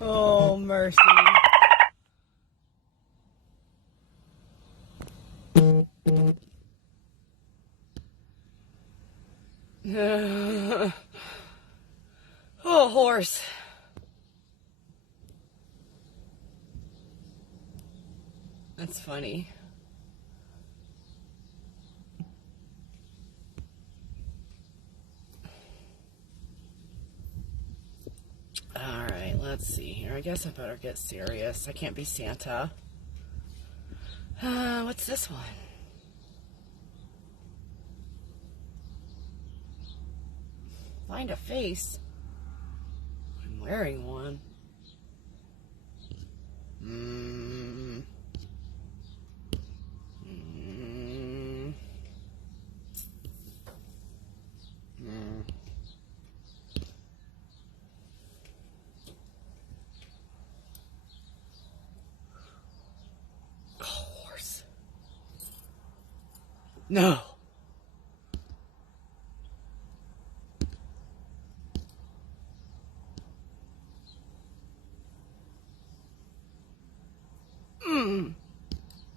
Oh, mercy. Oh, horse. That's funny. All right, let's see here. I guess I better get serious. I can't be Santa. What's this one? Find a face. I'm wearing one. Horse. No.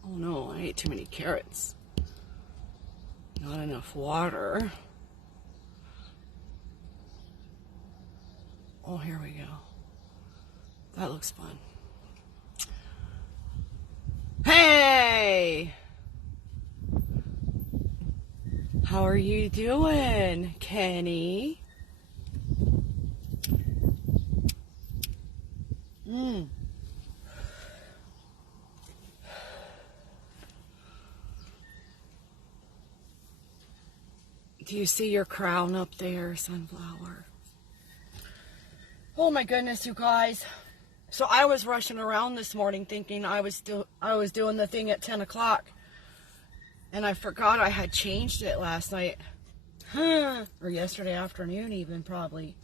Oh no, I ate too many carrots. Not enough water. Oh, here we go. That looks fun. Hey! How are you doing, Kenny? Do you see your crown up there, sunflower? Oh my goodness, you guys. So I was rushing around this morning thinking I was doing the thing at 10 o'clock. And I forgot I had changed it last night. Or yesterday afternoon even, probably.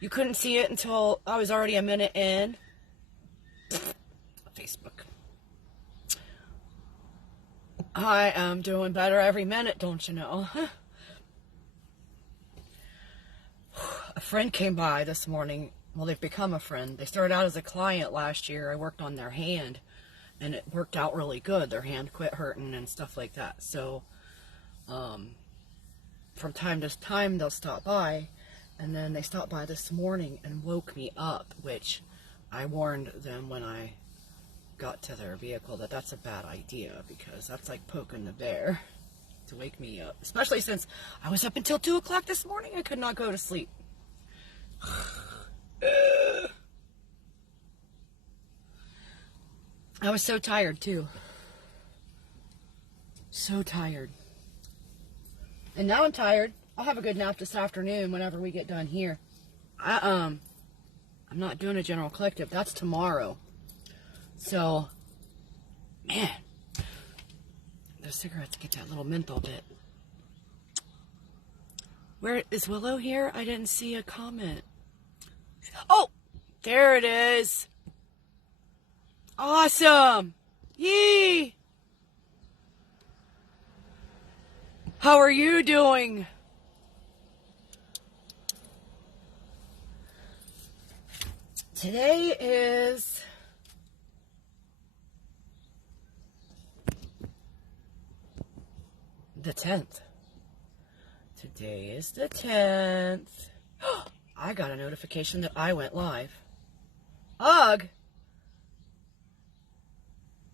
You couldn't see it until I was already a minute in. Facebook. I am doing better every minute, don't you know? A friend came by this morning. Well, they've become a friend. They started out as a client last year. I worked on their hand, and it worked out really good. Their hand quit hurting and stuff like that. So, from time to time, they'll stop by. And then they stopped by this morning and woke me up, which I warned them when I got to their vehicle that that's a bad idea, because that's like poking the bear to wake me up. Especially since I was up until 2 o'clock this morning. I could not go to sleep. I was so tired too. So tired. And now I'm tired. I'll have a good nap this afternoon whenever we get done here. I'm not doing a general collective. That's tomorrow. So, man, those cigarettes get that little menthol bit. Where is Willow here? I didn't see a comment. Oh, there it is. Awesome. Yee. How are you doing? Today is the 10th. Today is the 10th. I got a notification that I went live. Ugh.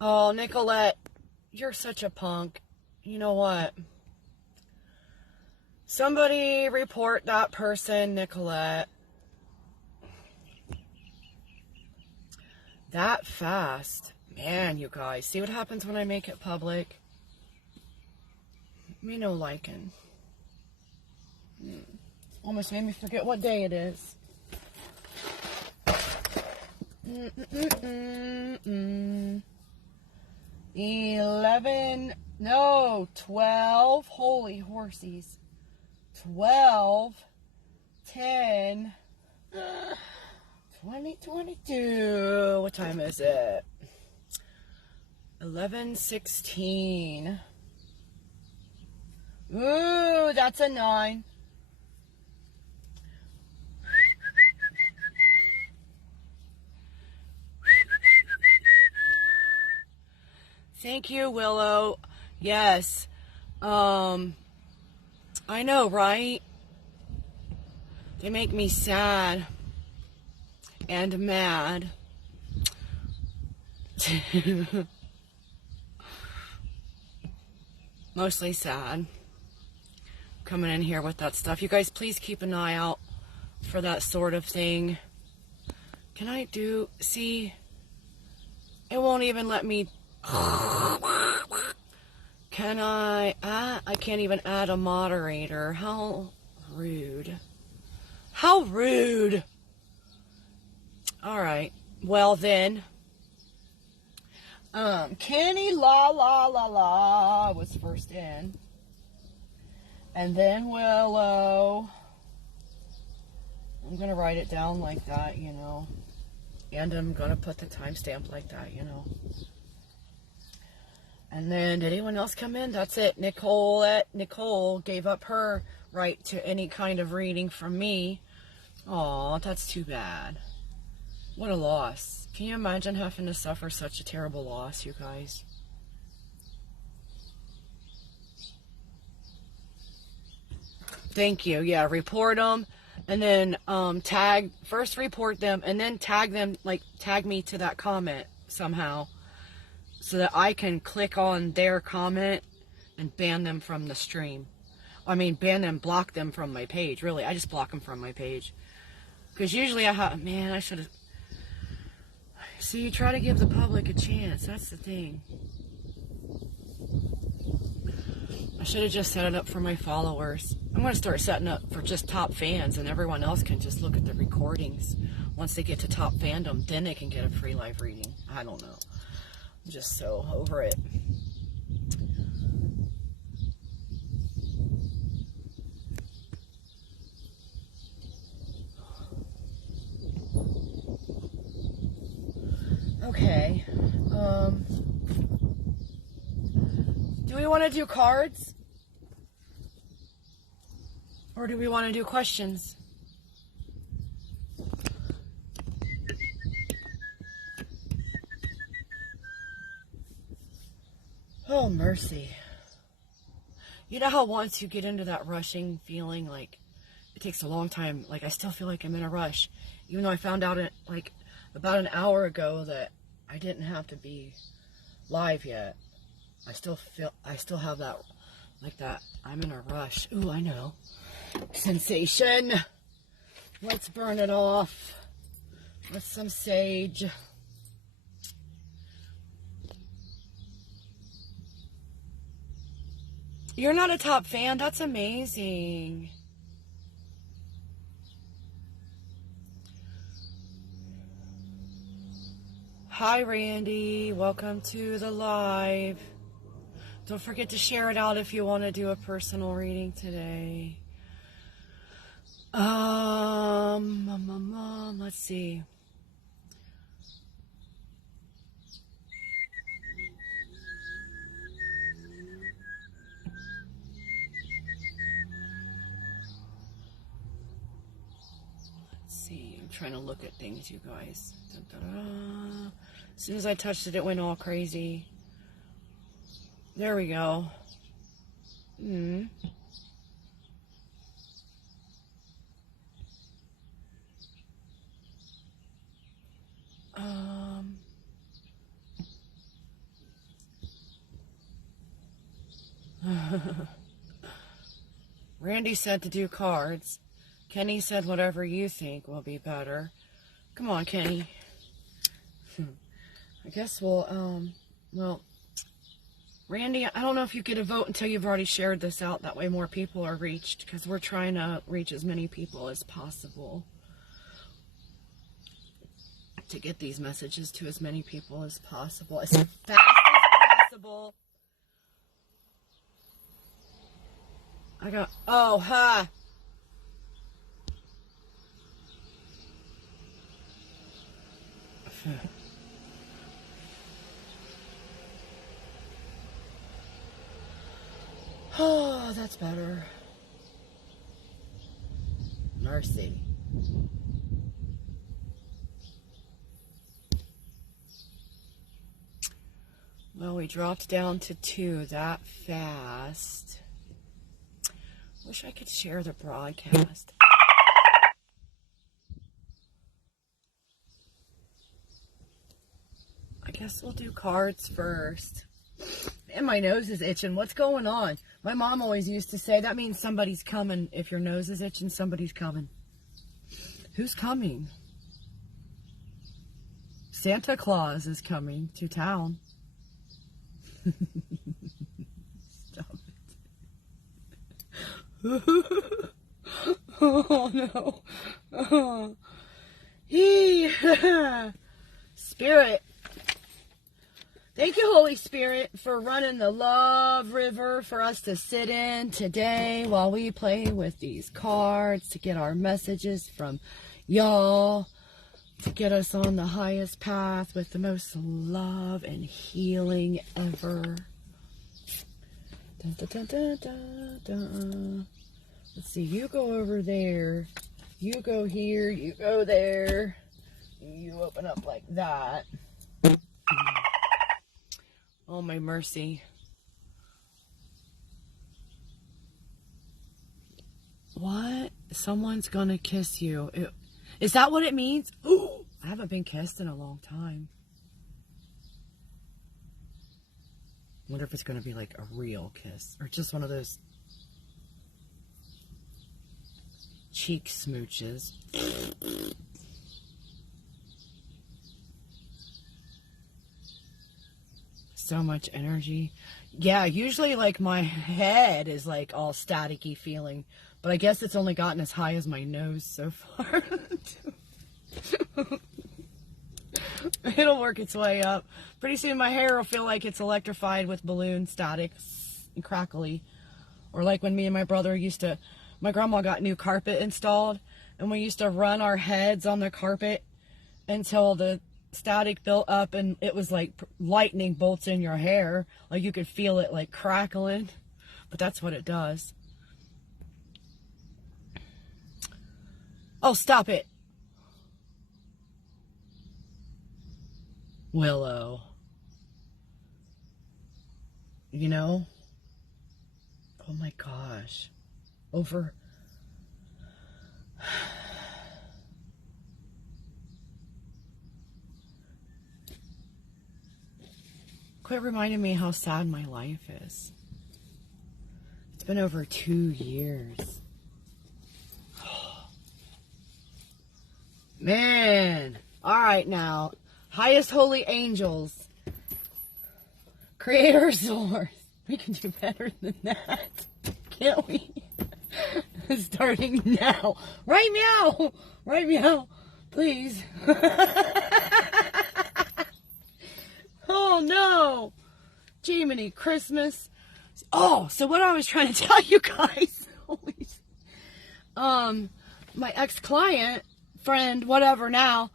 Oh, Nicolette, you're such a punk. You know what? Somebody report that person, Nicolette. That fast. Man, you guys. See what happens when I make it public? Me no liking. Almost made me forget what day it is. 11, no, 12, holy horsies. 12, 10, 2022. What time is it? 11:16. Ooh, that's a 9. Thank you, Willow. Yes. I know, right? They make me sad and mad. Mostly sad. Coming in here with that stuff. You guys, please keep an eye out for that sort of thing. Can I do, see, it won't even let me, can I can't even add a moderator. How rude. How rude. All right. Well then, Kenny La was first in. And then Willow. I'm going to write it down like that, you know. And I'm going to put the timestamp like that, you know. And then, did anyone else come in? That's it. Nicole gave up her right to any kind of reading from me. Aw, that's too bad. What a loss. Can you imagine having to suffer such a terrible loss, you guys? Thank you. Yeah, report them. And then first report them, and then tag them, like tag me to that comment somehow, so that I can click on their comment and ban them from the stream. I mean, block them from my page. Really, I just block them from my page. Because usually man, I should have. See, you try to give the public a chance. That's the thing. I should have just set it up for my followers. I'm going to start setting up for just top fans, and everyone else can just look at the recordings. Once they get to top fandom, then they can get a free live reading. I don't know. I'm just so over it. Okay. Do we want to do cards? Or do we want to do questions? Oh, mercy. You know how once you get into that rushing feeling, like, it takes a long time. Like, I still feel like I'm in a rush. Even though I found out, like, about an hour ago that I didn't have to be live yet. I still have that, like that, I'm in a rush. Ooh, I know. Sensation. Let's burn it off with some sage. You're not a top fan? That's amazing. Hi, Randy. Welcome to the live. Don't forget to share it out if you want to do a personal reading today. Let's see. I'm trying to look at things, you guys. As soon as I touched it, it went all crazy. There we go. Randy said to do cards. Kenny said whatever you think will be better. Come on, Kenny. I guess well, Randy, I don't know if you get a vote until you've already shared this out. That way more people are reached, because we're trying to reach as many people as possible. To get these messages to as many people as possible. As fast as possible. Oh, that's better. Mercy. Well, we dropped down to 2 that fast. Wish I could share the broadcast. I guess we'll do cards first. And my nose is itching. What's going on? My mom always used to say that means somebody's coming. If your nose is itching, somebody's coming. Who's coming? Santa Claus is coming to town. Stop it. Oh no. Oh. Spirit. Thank you, Holy Spirit, for running the love river for us to sit in today while we play with these cards to get our messages from y'all, to get us on the highest path with the most love and healing ever. Dun, dun, dun, dun, dun, dun. Let's see, you go over there, you go here, you go there, you open up like that. Oh, my mercy. What? Someone's gonna kiss you. Is that what it means? Ooh, I haven't been kissed in a long time. Wonder if it's gonna be like a real kiss or just one of those cheek smooches. So much energy. Yeah, usually like my head is like all staticky feeling, but I guess it's only gotten as high as my nose so far. It'll work its way up. Pretty soon my hair will feel like it's electrified with balloon static and crackly. Or like when me and my brother my grandma got new carpet installed, and we used to run our heads on the carpet until the static built up and it was like lightning bolts in your hair. Like you could feel it like crackling. But that's what it does. Oh, stop it. Willow. You know? Oh my gosh. Over. Quit reminding me how sad my life is. It's been over 2 years. Man. All right now. Highest holy angels. Creator source. We can do better than that. Can't we? Starting now. Right meow. Right meow. Please. Oh no. Jiminy Christmas. Oh, so what I was trying to tell you guys. My ex-client, friend, whatever now,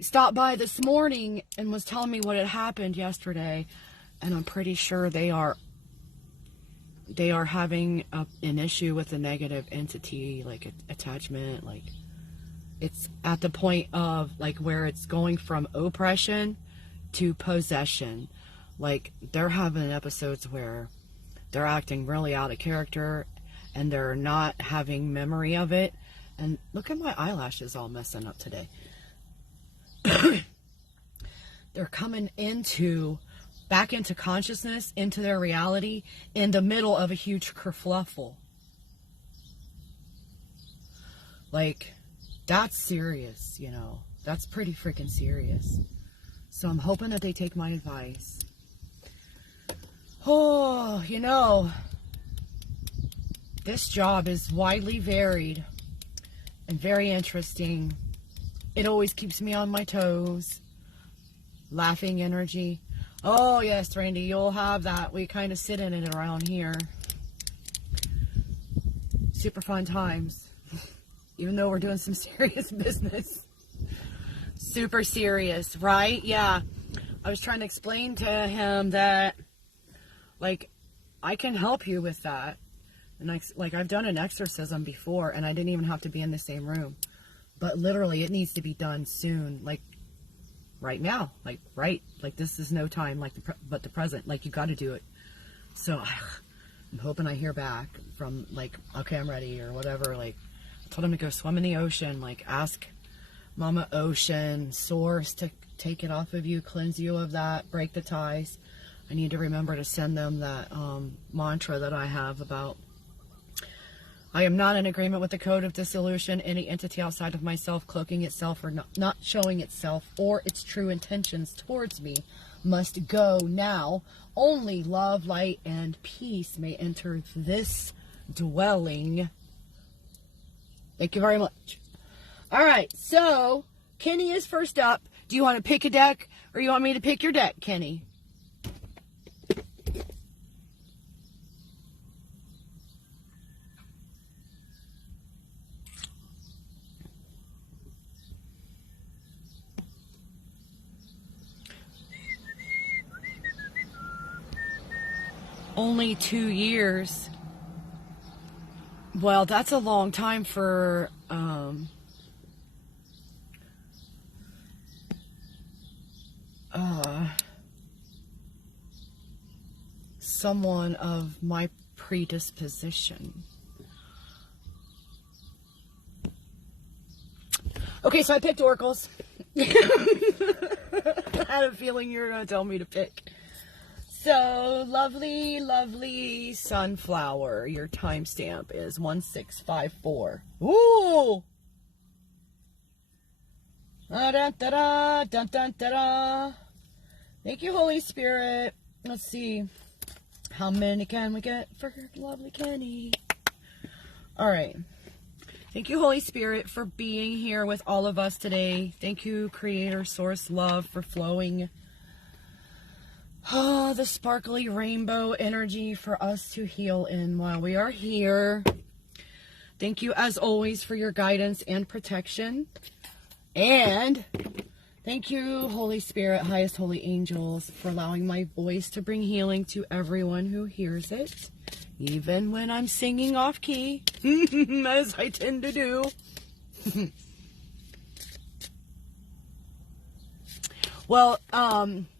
stopped by this morning and was telling me what had happened yesterday. And I'm pretty sure they are having an issue with a negative entity, like attachment. Like it's at the point of like where it's going from oppression to possession. Like they're having episodes where they're acting really out of character and they're not having memory of it. And look at my eyelashes all messing up today. They're coming back into consciousness, into their reality, in the middle of a huge kerfluffle. Like, that's serious, you know. That's pretty freaking serious. So I'm hoping that they take my advice. Oh, you know, this job is widely varied and very interesting. It always keeps me on my toes. Laughing energy. Oh, yes, Randy, you'll have that. We kind of sit in it around here. Super fun times. Even though we're doing some serious business. super serious, right? Yeah. I was trying to explain to him that, like, I can help you with that. And like I've done an exorcism before, and I didn't even have to be in the same room. But literally, it needs to be done soon, like right now, like this is no time, like but the present. Like, you got to do it. So I'm hoping I hear back from, like, okay, I'm ready or whatever. Like, I told him to go swim in the ocean. Like, ask Mama Ocean, Source to take it off of you, cleanse you of that, break the ties. I need to remember to send them that mantra that I have about, I am not in agreement with the code of dissolution. Any entity outside of myself cloaking itself or not showing itself or its true intentions towards me must go now. Only love, light, and peace may enter this dwelling. Thank you very much. All right, so Kenny is first up. Do you want to pick a deck, or you want me to pick your deck, Kenny? Only 2 years. Well, that's a long time for someone of my predisposition. Okay, so I picked oracles. I had a feeling you were going to tell me to pick. So, lovely, lovely sunflower. Your timestamp is 1654. Ooh! Da-da-da-da, dun-dun-da-da. Thank you, Holy Spirit. Let's see. How many can we get for lovely Kenny? All right. Thank you, Holy Spirit, for being here with all of us today. Thank you, Creator, Source, Love, for flowing the sparkly rainbow energy for us to heal in while we are here. Thank you, as always, for your guidance and protection. And thank you, Holy Spirit, highest holy angels, for allowing my voice to bring healing to everyone who hears it, even when I'm singing off key, as I tend to do. Well,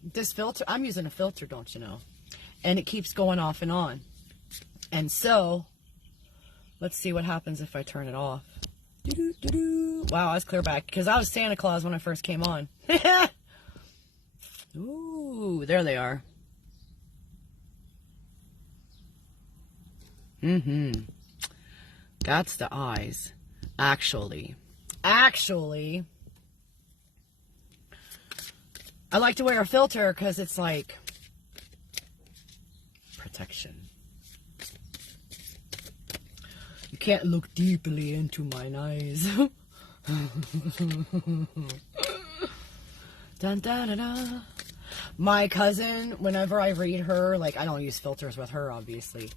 this filter, I'm using a filter, don't you know? And it keeps going off and on. And so, let's see what happens if I turn it off. Wow, I was clear back, because I was Santa Claus when I first came on. Ooh, there they are. That's the eyes. Actually, I like to wear a filter because it's like protection. You can't look deeply into mine eyes. Dun, dun, dun, dun. My cousin, whenever I read her, like, I don't use filters with her, obviously,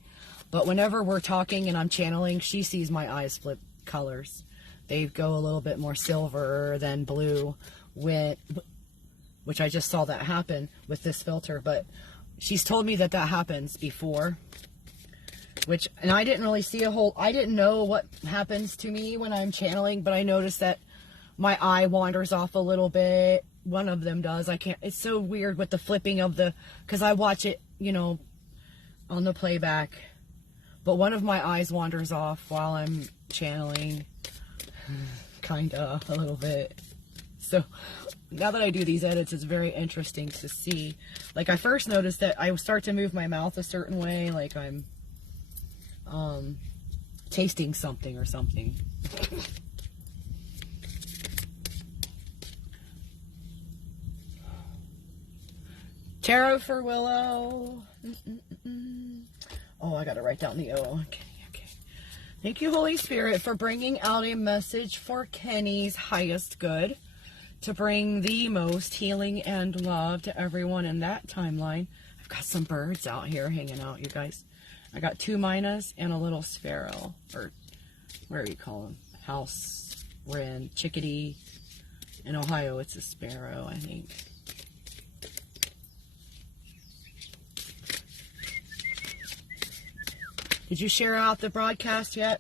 but whenever we're talking and I'm channeling, she sees my eyes flip colors. They go a little bit more silver than blue, which I just saw that happen with this filter, but she's told me that happens before, and I didn't really see I didn't know what happens to me when I'm channeling, but I noticed that my eye wanders off a little bit. One of them does. It's so weird with the flipping of because I watch it, you know, on the playback, but one of my eyes wanders off while I'm channeling, kinda, a little bit. So now that I do these edits, it's very interesting to see. Like, I first noticed that I start to move my mouth a certain way, like I'm tasting something or something. Tarot for Willow. Oh, I gotta write down the O. Okay. Thank you, Holy Spirit, for bringing out a message for Kenny's highest good, to bring the most healing and love to everyone in that timeline. I've got some birds out here hanging out, you guys. I got 2 mynas and a little sparrow, or whatever you call them, house wren, chickadee. In Ohio, it's a sparrow, I think. Did you share out the broadcast yet,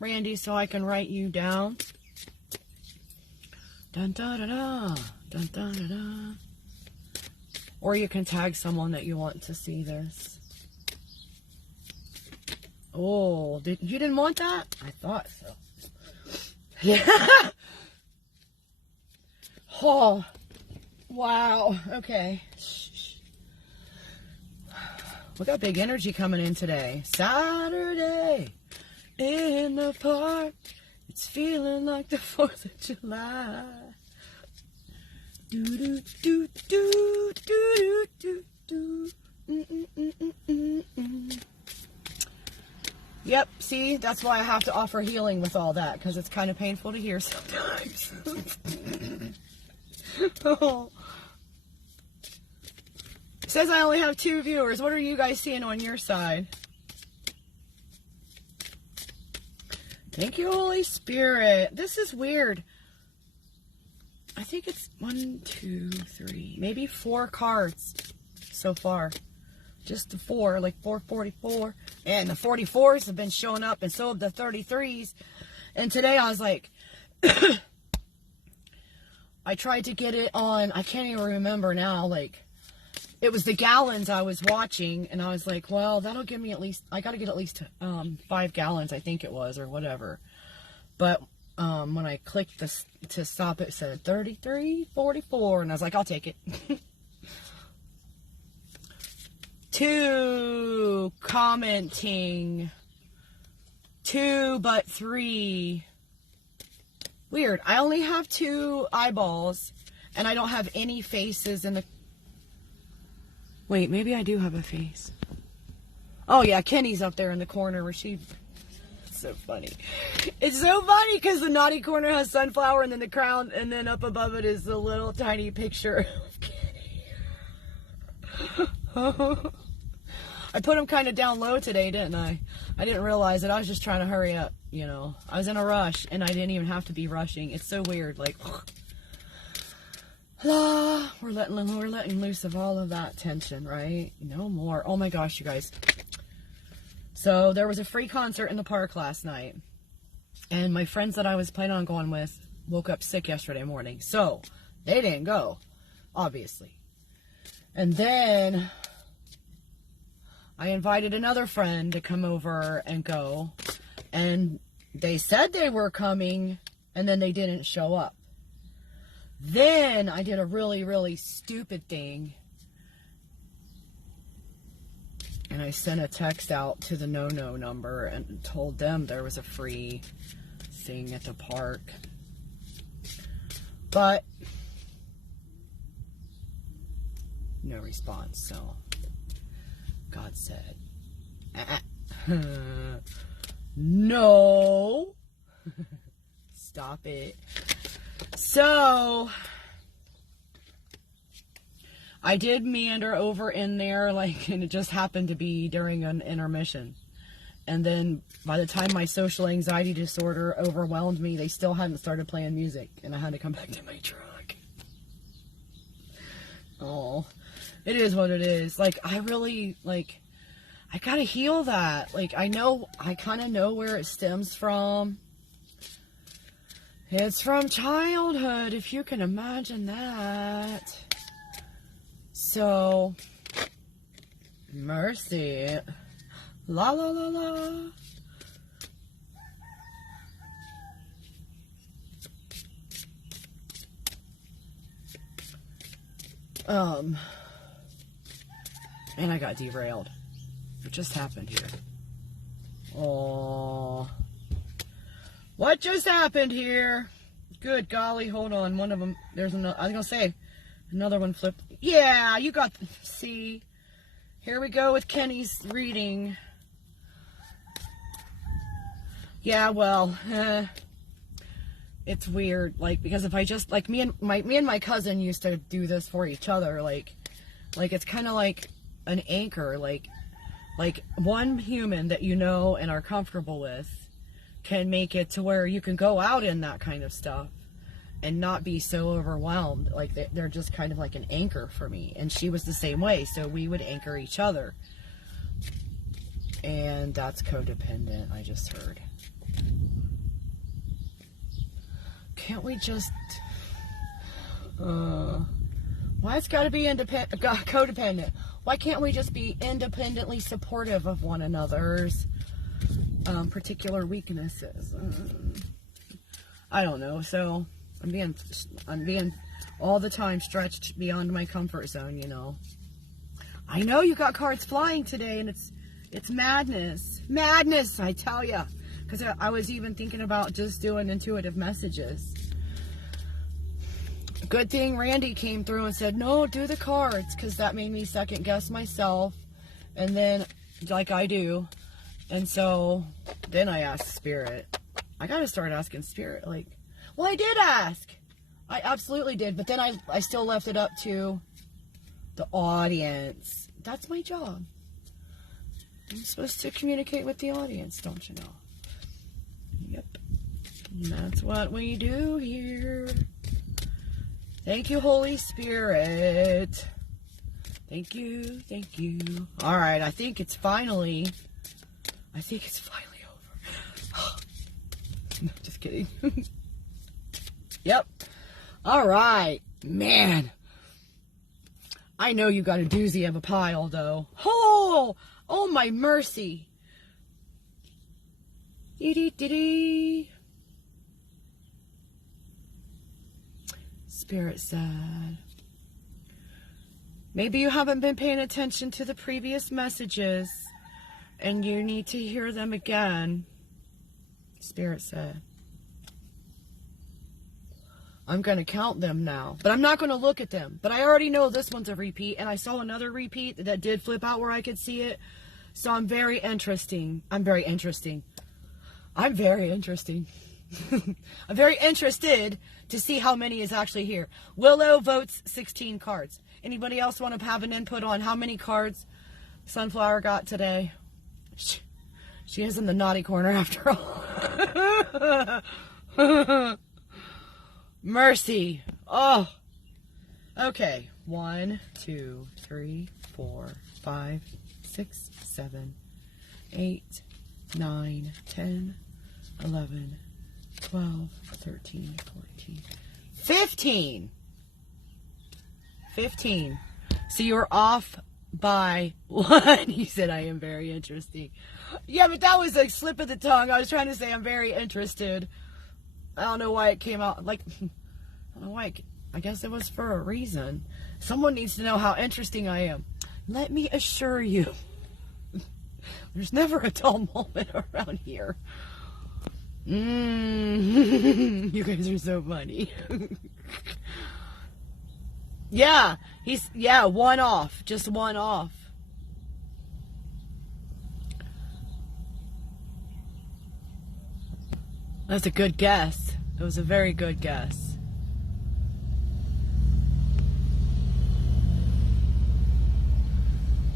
Randy, so I can write you down? Dun da da da, dun da da da. Or you can tag someone that you want to see this. Oh, you didn't want that? I thought so. Yeah. Oh, wow. Okay. We got big energy coming in today. Saturday in the park. It's feeling like the 4th of July. Do do do do do do do. Yep, see, that's why I have to offer healing with all that, because it's kind of painful to hear sometimes. Oh. It says I only have 2 viewers. What are you guys seeing on your side? Thank you, Holy Spirit. This is weird. I think it's 1, 2, 3, maybe 4 cards so far. Just the 4, like 444. And the 44s have been showing up, and so have the 33s. And today I was like, I tried to get it on, I can't even remember now, like, it was the gallons I was watching, and I was like, well, that'll give me at least, I got to get at least 5 gallons, I think it was, or whatever. But when I clicked this to stop, it said 33.44, and I was like, I'll take it. 2 commenting, 2 but 3. Weird. I only have 2 eyeballs, and I don't have any faces in the... Wait, maybe I do have a face. Oh yeah, Kenny's up there in the corner where she... It's so funny. It's so funny because the naughty corner has sunflower, and then the crown, and then up above it is the little tiny picture of Kenny. I put him kind of down low today, didn't I? I didn't realize it. I was just trying to hurry up, you know. I was in a rush, and I didn't even have to be rushing. It's so weird, like... we're letting loose of all of that tension, right? No more. Oh my gosh, you guys. So there was a free concert in the park last night, and my friends that I was planning on going with woke up sick yesterday morning, so they didn't go, obviously. And then I invited another friend to come over and go, and they said they were coming, and then they didn't show up. Then I did a really, really stupid thing. And I sent a text out to the no-no number and told them there was a free thing at the park. But no response, so God said, no. Stop it. So I did meander over in there, like, and it just happened to be during an intermission. And then by the time my social anxiety disorder overwhelmed me, they still hadn't started playing music, and I had to come back to my truck. Oh, it is what it is. Like, I really, like, I gotta heal that. Like, I kind of know where it stems from. It's from childhood, if you can imagine that. So, mercy. La la la la. And I got derailed. What just happened here? Oh. What just happened here? Good golly, hold on. One of them, there's another, I was going to say, another one flipped. Yeah, you got, see, here we go with Kenny's reading. Yeah, well, it's weird, like, because if I just, like, me and my cousin used to do this for each other, like it's kind of like an anchor, like one human that you know and are comfortable with can make it to where you can go out in that kind of stuff. and not be so overwhelmed. Like they're just kind of like an anchor for me. And she was the same way. So we would anchor each other. And that's codependent, I just heard. Can't we just... why it's got to be codependent? Why can't we just be independently supportive of one another's particular weaknesses? I don't know. So I'm being all the time stretched beyond my comfort zone, you know. I know you got cards flying today, and it's madness. Madness, I tell ya. Because I was even thinking about just doing intuitive messages. Good thing Randy came through and said, no, do the cards, because that made me second guess myself. And then, like I do. And so, then I asked Spirit. I got to start asking Spirit, like, well, I did ask. I absolutely did. But then I still left it up to the audience. That's my job. I'm supposed to communicate with the audience, don't you know? Yep. And that's what we do here. Thank you, Holy Spirit. Thank you, thank you. All right, I think it's finally over. No, just kidding. Yep. All right, man. I know you got a doozy of a pile, though. Oh my mercy. Dee-dee-dee-dee. Spirit said, maybe you haven't been paying attention to the previous messages and you need to hear them again. Spirit said, I'm going to count them now, but I'm not going to look at them. But I already know this one's a repeat, and I saw another repeat that did flip out where I could see it. So I'm very interested I'm very interested to see how many is actually here. Willow votes 16 cards. Anybody else want to have an input on how many cards Sunflower got today? She is in the naughty corner after all. Mercy. Oh. Okay. 1, 2, 3, 4, 5, 6, 7, 8, 9, 10, 11, 12, 13, 14, 15. 15. So you're off by 1. He said, I am very interesting. Yeah, but that was a slip of the tongue. I was trying to say I'm very interested. I don't know why it came out like, I don't know why. I guess it was for a reason. Someone needs to know how interesting I am. Let me assure you, there's never a dull moment around here. You guys are so funny. Yeah, one off. Just one off. That's a good guess. It was a very good guess.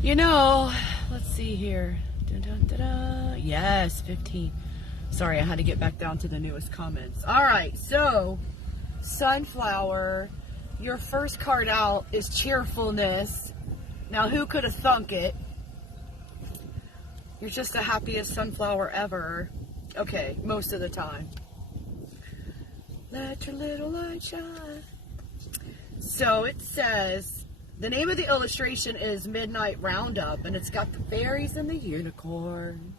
You know, let's see here. Dun, dun, dun, dun. Yes, 15. Sorry, I had to get back down to the newest comments. All right, so Sunflower, your first card out is cheerfulness. Now, who could have thunk it? You're just the happiest sunflower ever. Okay, most of the time. Let your little light shine. So it says, the name of the illustration is Midnight Roundup, and it's got the fairies and the unicorns.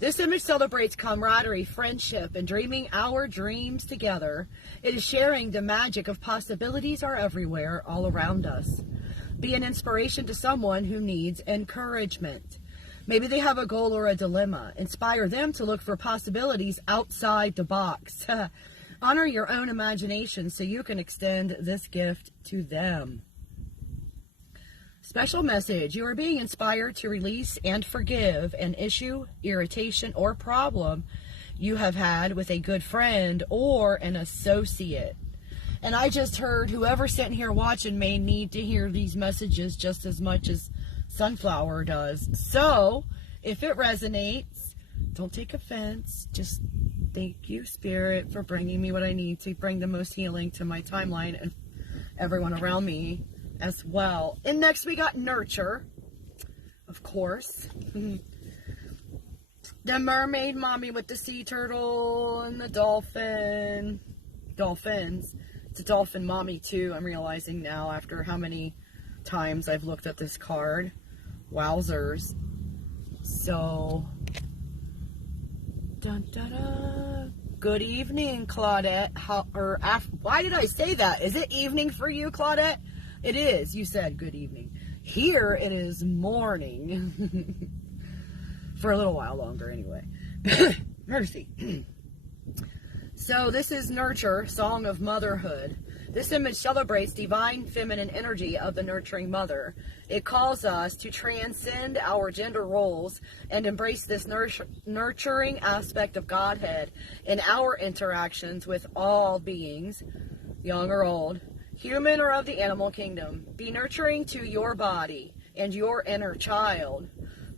This image celebrates camaraderie, friendship, and dreaming our dreams together. It is sharing the magic of possibilities are everywhere, all around us. Be an inspiration to someone who needs encouragement. Maybe they have a goal or a dilemma. Inspire them to look for possibilities outside the box. Honor your own imagination so you can extend this gift to them. Special message. You are being inspired to release and forgive an issue, irritation, or problem you have had with a good friend or an associate. And I just heard whoever's sitting here watching may need to hear these messages just as much as Sunflower does. So, if it resonates, don't take offense. Just Thank you, Spirit, for bringing me what I need to bring the most healing to my timeline and everyone around me as well. And next we got nurture, of course. The mermaid mommy with the sea turtle and the dolphins. It's a dolphin mommy too, I'm realizing now after how many times I've looked at this card. Wowzers. So, dun, dun, dun. Good evening, Claudette. Why did I say that? Is it evening for you, Claudette? It is. You said good evening. Here it is morning. For a little while longer, anyway. Mercy. So this is Nurture, Song of Motherhood. This image celebrates divine feminine energy of the nurturing mother. It calls us to transcend our gender roles and embrace this nurturing aspect of Godhead in our interactions with all beings, young or old, human or of the animal kingdom. Be nurturing to your body and your inner child.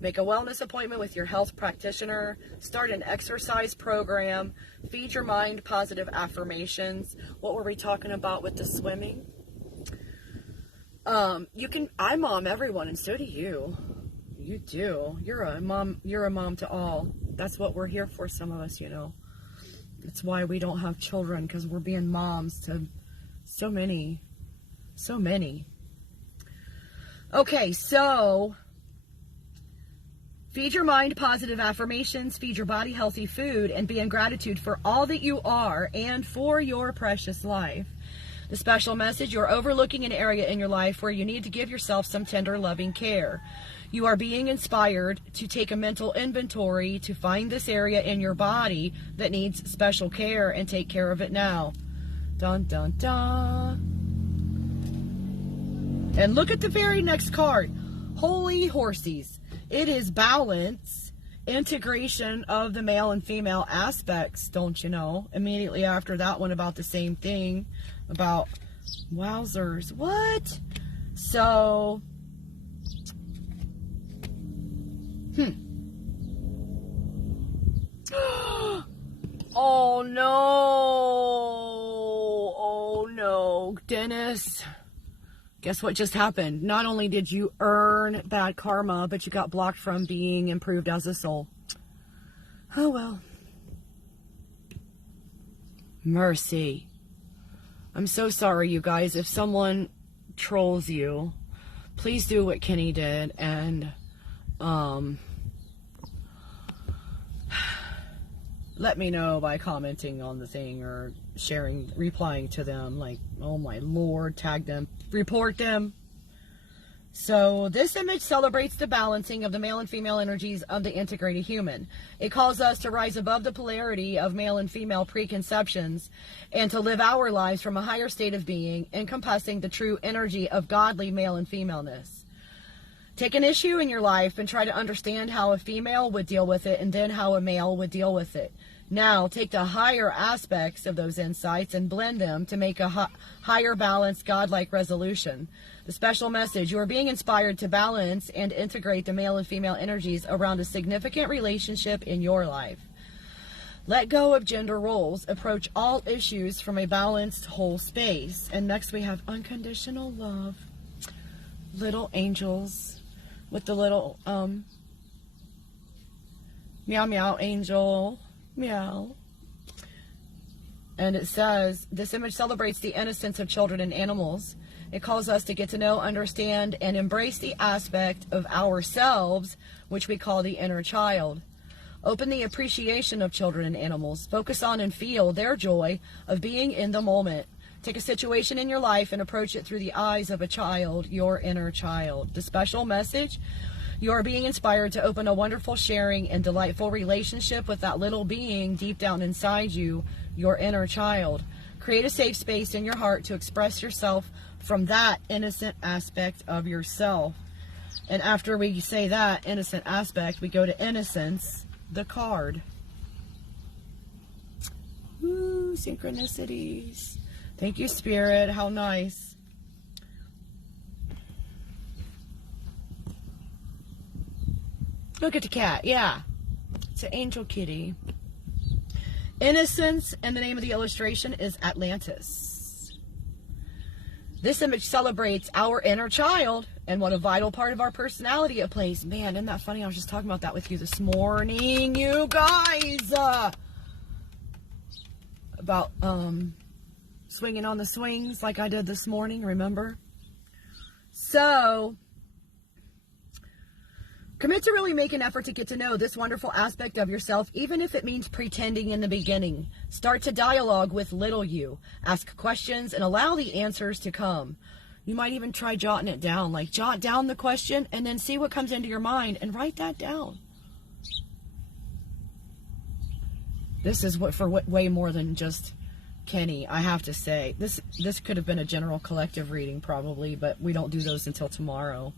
Make a wellness appointment with your health practitioner. Start an exercise program. Feed your mind positive affirmations. What were we talking about with the swimming? I mom everyone, and so do you. You do. You're a mom to all. That's what we're here for, some of us, you know. That's why we don't have children, because we're being moms to so many. So many. Okay, so feed your mind positive affirmations, feed your body healthy food, and be in gratitude for all that you are and for your precious life. The special message: you're overlooking an area in your life where you need to give yourself some tender, loving care. You are being inspired to take a mental inventory to find this area in your body that needs special care and take care of it now. Dun, dun, dun. And look at the very next card. Holy horsies. It is balance, integration of the male and female aspects, don't you know? Immediately after that one about the same thing, about wowzers. What? So, oh no, Dennis. Guess what just happened? Not only did you earn bad karma, but you got blocked from being improved as a soul. Oh well. Mercy. I'm so sorry, you guys. If someone trolls you, please do what Kenny did and let me know by commenting on the thing or sharing, replying to them like, oh my Lord, tag them, report them. So this image celebrates the balancing of the male and female energies of the integrated human. It calls us to rise above the polarity of male and female preconceptions and to live our lives from a higher state of being, encompassing the true energy of godly male and femaleness. Take an issue in your life and try to understand how a female would deal with it and then how a male would deal with it. Now, take the higher aspects of those insights and blend them to make a higher balanced, godlike resolution. The special message: you are being inspired to balance and integrate the male and female energies around a significant relationship in your life. Let go of gender roles. Approach all issues from a balanced, whole space. And next we have unconditional love. Little angels with the little meow meow angel. Meow. And it says, this image celebrates the innocence of children and animals. It calls us to get to know, understand, and embrace the aspect of ourselves, which we call the inner child. Open the appreciation of children and animals. Focus on and feel their joy of being in the moment. Take a situation in your life and approach it through the eyes of a child, your inner child. The special message: you are being inspired to open a wonderful, sharing, and delightful relationship with that little being deep down inside you, your inner child. Create a safe space in your heart to express yourself from that innocent aspect of yourself. And after we say that innocent aspect, we go to innocence, the card. Ooh, synchronicities. Thank you, Spirit. How nice. Look at the cat. Yeah. It's an angel kitty. Innocence, and the name of the illustration is Atlantis. This image celebrates our inner child and what a vital part of our personality it plays. Man, isn't that funny? I was just talking about that with you this morning, you guys. About swinging on the swings like I did this morning, remember? So, commit to really make an effort to get to know this wonderful aspect of yourself, even if it means pretending in the beginning. Start to dialogue with little you. Ask questions and allow the answers to come. You might even try jotting it down. Like, jot down the question and then see what comes into your mind and write that down. This is what for way more than just Kenny, I have to say. This could have been a general collective reading probably, but we don't do those until tomorrow.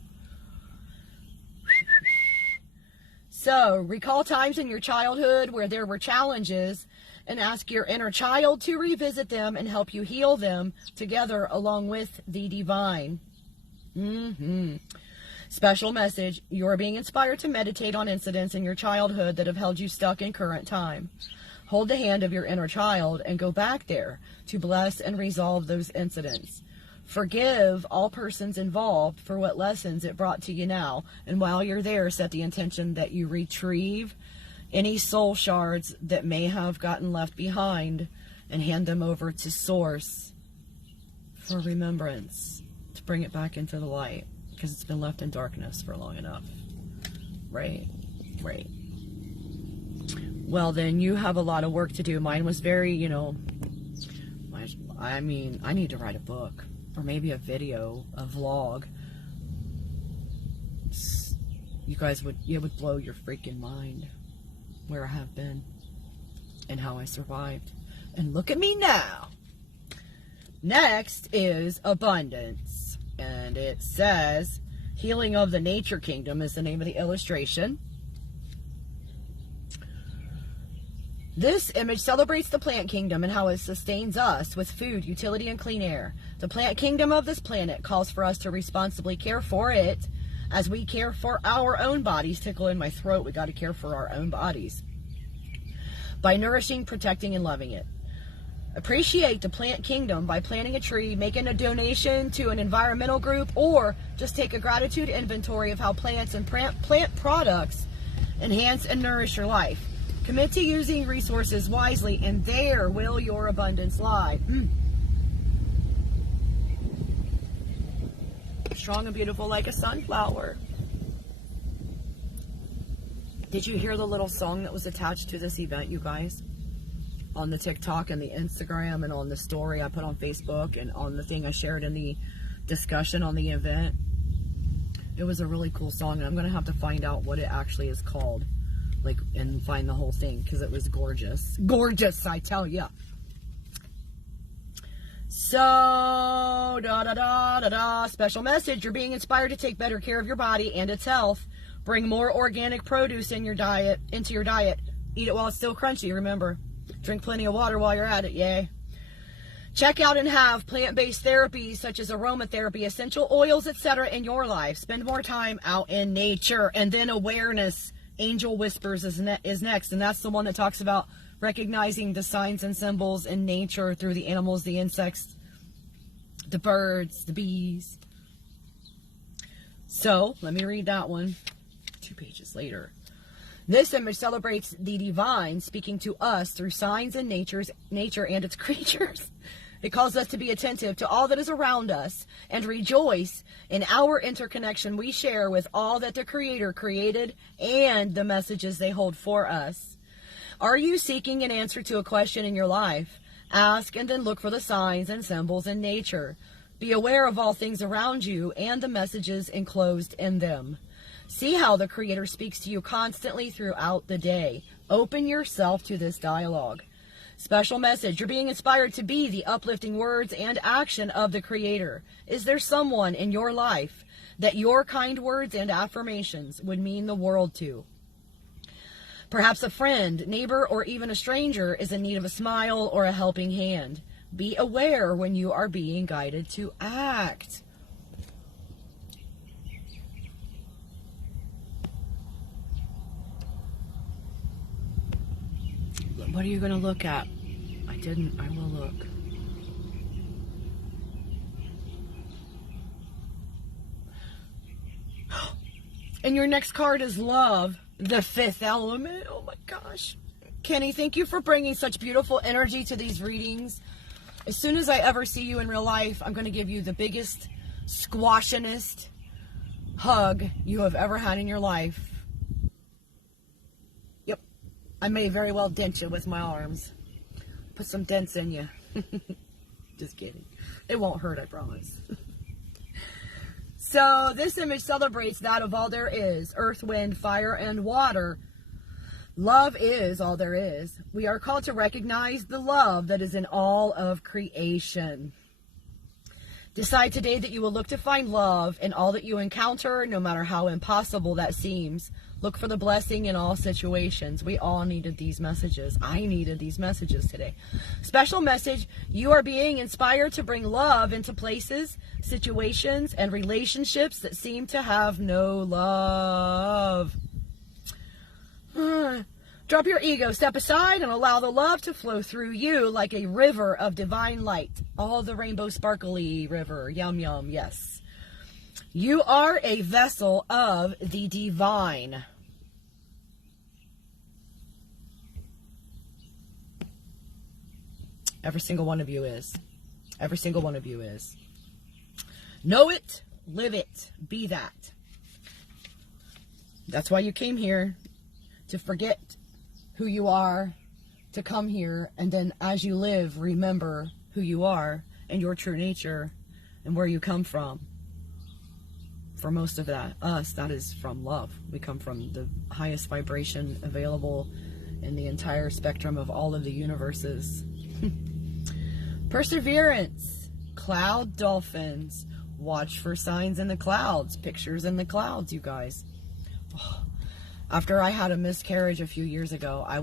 So, recall times in your childhood where there were challenges and ask your inner child to revisit them and help you heal them together along with the divine. Special message. You are being inspired to meditate on incidents in your childhood that have held you stuck in current time. Hold the hand of your inner child and go back there to bless and resolve those incidents. Forgive all persons involved for what lessons it brought to you now. And while you're there, set the intention that you retrieve any soul shards that may have gotten left behind and hand them over to Source for remembrance, to bring it back into the light, because it's been left in darkness for long enough. Right. Well, then you have a lot of work to do. Mine was very, I need to write a book or maybe a video, a vlog. You guys it would blow your freaking mind where I have been and how I survived. And look at me now. Next is abundance. And it says, healing of the nature kingdom is the name of the illustration. This image celebrates the plant kingdom and how it sustains us with food, utility, and clean air. The plant kingdom of this planet calls for us to responsibly care for it as we care for our own bodies. Tickle in my throat. We got to care for our own bodies by nourishing, protecting, and loving it. Appreciate the plant kingdom by planting a tree, making a donation to an environmental group, or just take a gratitude inventory of how plants and plant products enhance and nourish your life. Commit to using resources wisely, and there will your abundance lie. Strong and beautiful like a sunflower. Did you hear the little song that was attached to this event, you guys? On the TikTok and the Instagram and on the story I put on Facebook and on the thing I shared in the discussion on the event. It was a really cool song, and I'm going to have to find out what it actually is called. And find the whole thing, because it was gorgeous. Gorgeous, I tell ya. So, special message. You're being inspired to take better care of your body and its health. Bring more organic produce into your diet. Eat it while it's still crunchy, remember. Drink plenty of water while you're at it, yay. Check out and have plant-based therapies such as aromatherapy, essential oils, etc. in your life. Spend more time out in nature. And then awareness. Angel Whispers is next, and that's the one that talks about recognizing the signs and symbols in nature through the animals, the insects, the birds, the bees. So, let me read that one 2 pages later. This image celebrates the divine speaking to us through signs in nature and its creatures. It calls us to be attentive to all that is around us and rejoice in our interconnection we share with all that the Creator created and the messages they hold for us. Are you seeking an answer to a question in your life? Ask and then look for the signs and symbols in nature. Be aware of all things around you and the messages enclosed in them. See how the Creator speaks to you constantly throughout the day. Open yourself to this dialogue. Special message. You're being inspired to be the uplifting words and action of the Creator. Is there someone in your life that your kind words and affirmations would mean the world to? Perhaps a friend, neighbor, or even a stranger is in need of a smile or a helping hand. Be aware when you are being guided to act. What are you going to look at? I didn't. I will look. And your next card is love, the fifth element. Oh my gosh. Kenny, thank you for bringing such beautiful energy to these readings. As soon as I ever see you in real life, I'm going to give you the biggest, squashingest hug you have ever had in your life. Yep. I may very well dent you with my arms. Put some dents in you. Just kidding. It won't hurt, I promise. So this image celebrates that of all there is, earth, wind, fire, and water. Love is all there is. We are called to recognize the love that is in all of creation. Decide today that you will look to find love in all that you encounter, no matter how impossible that seems. Look for the blessing in all situations. We all needed these messages. I needed these messages today. Special message, you are being inspired to bring love into places, situations, and relationships that seem to have no love. Drop your ego, step aside, and allow the love to flow through you like a river of divine light. All the rainbow sparkly river. Yum, yum, yes. You are a vessel of the divine. Every single one of you is. Every single one of you is. Know it, live it, be that. That's why you came here, to forget who you are, to come here, and then as you live, remember who you are and your true nature and where you come from. For most of that, that is from love. We come from the highest vibration available in the entire spectrum of all of the universes. Perseverance, cloud dolphins, watch for signs in the clouds, pictures in the clouds, you guys. Oh. After I had a miscarriage a few years ago, I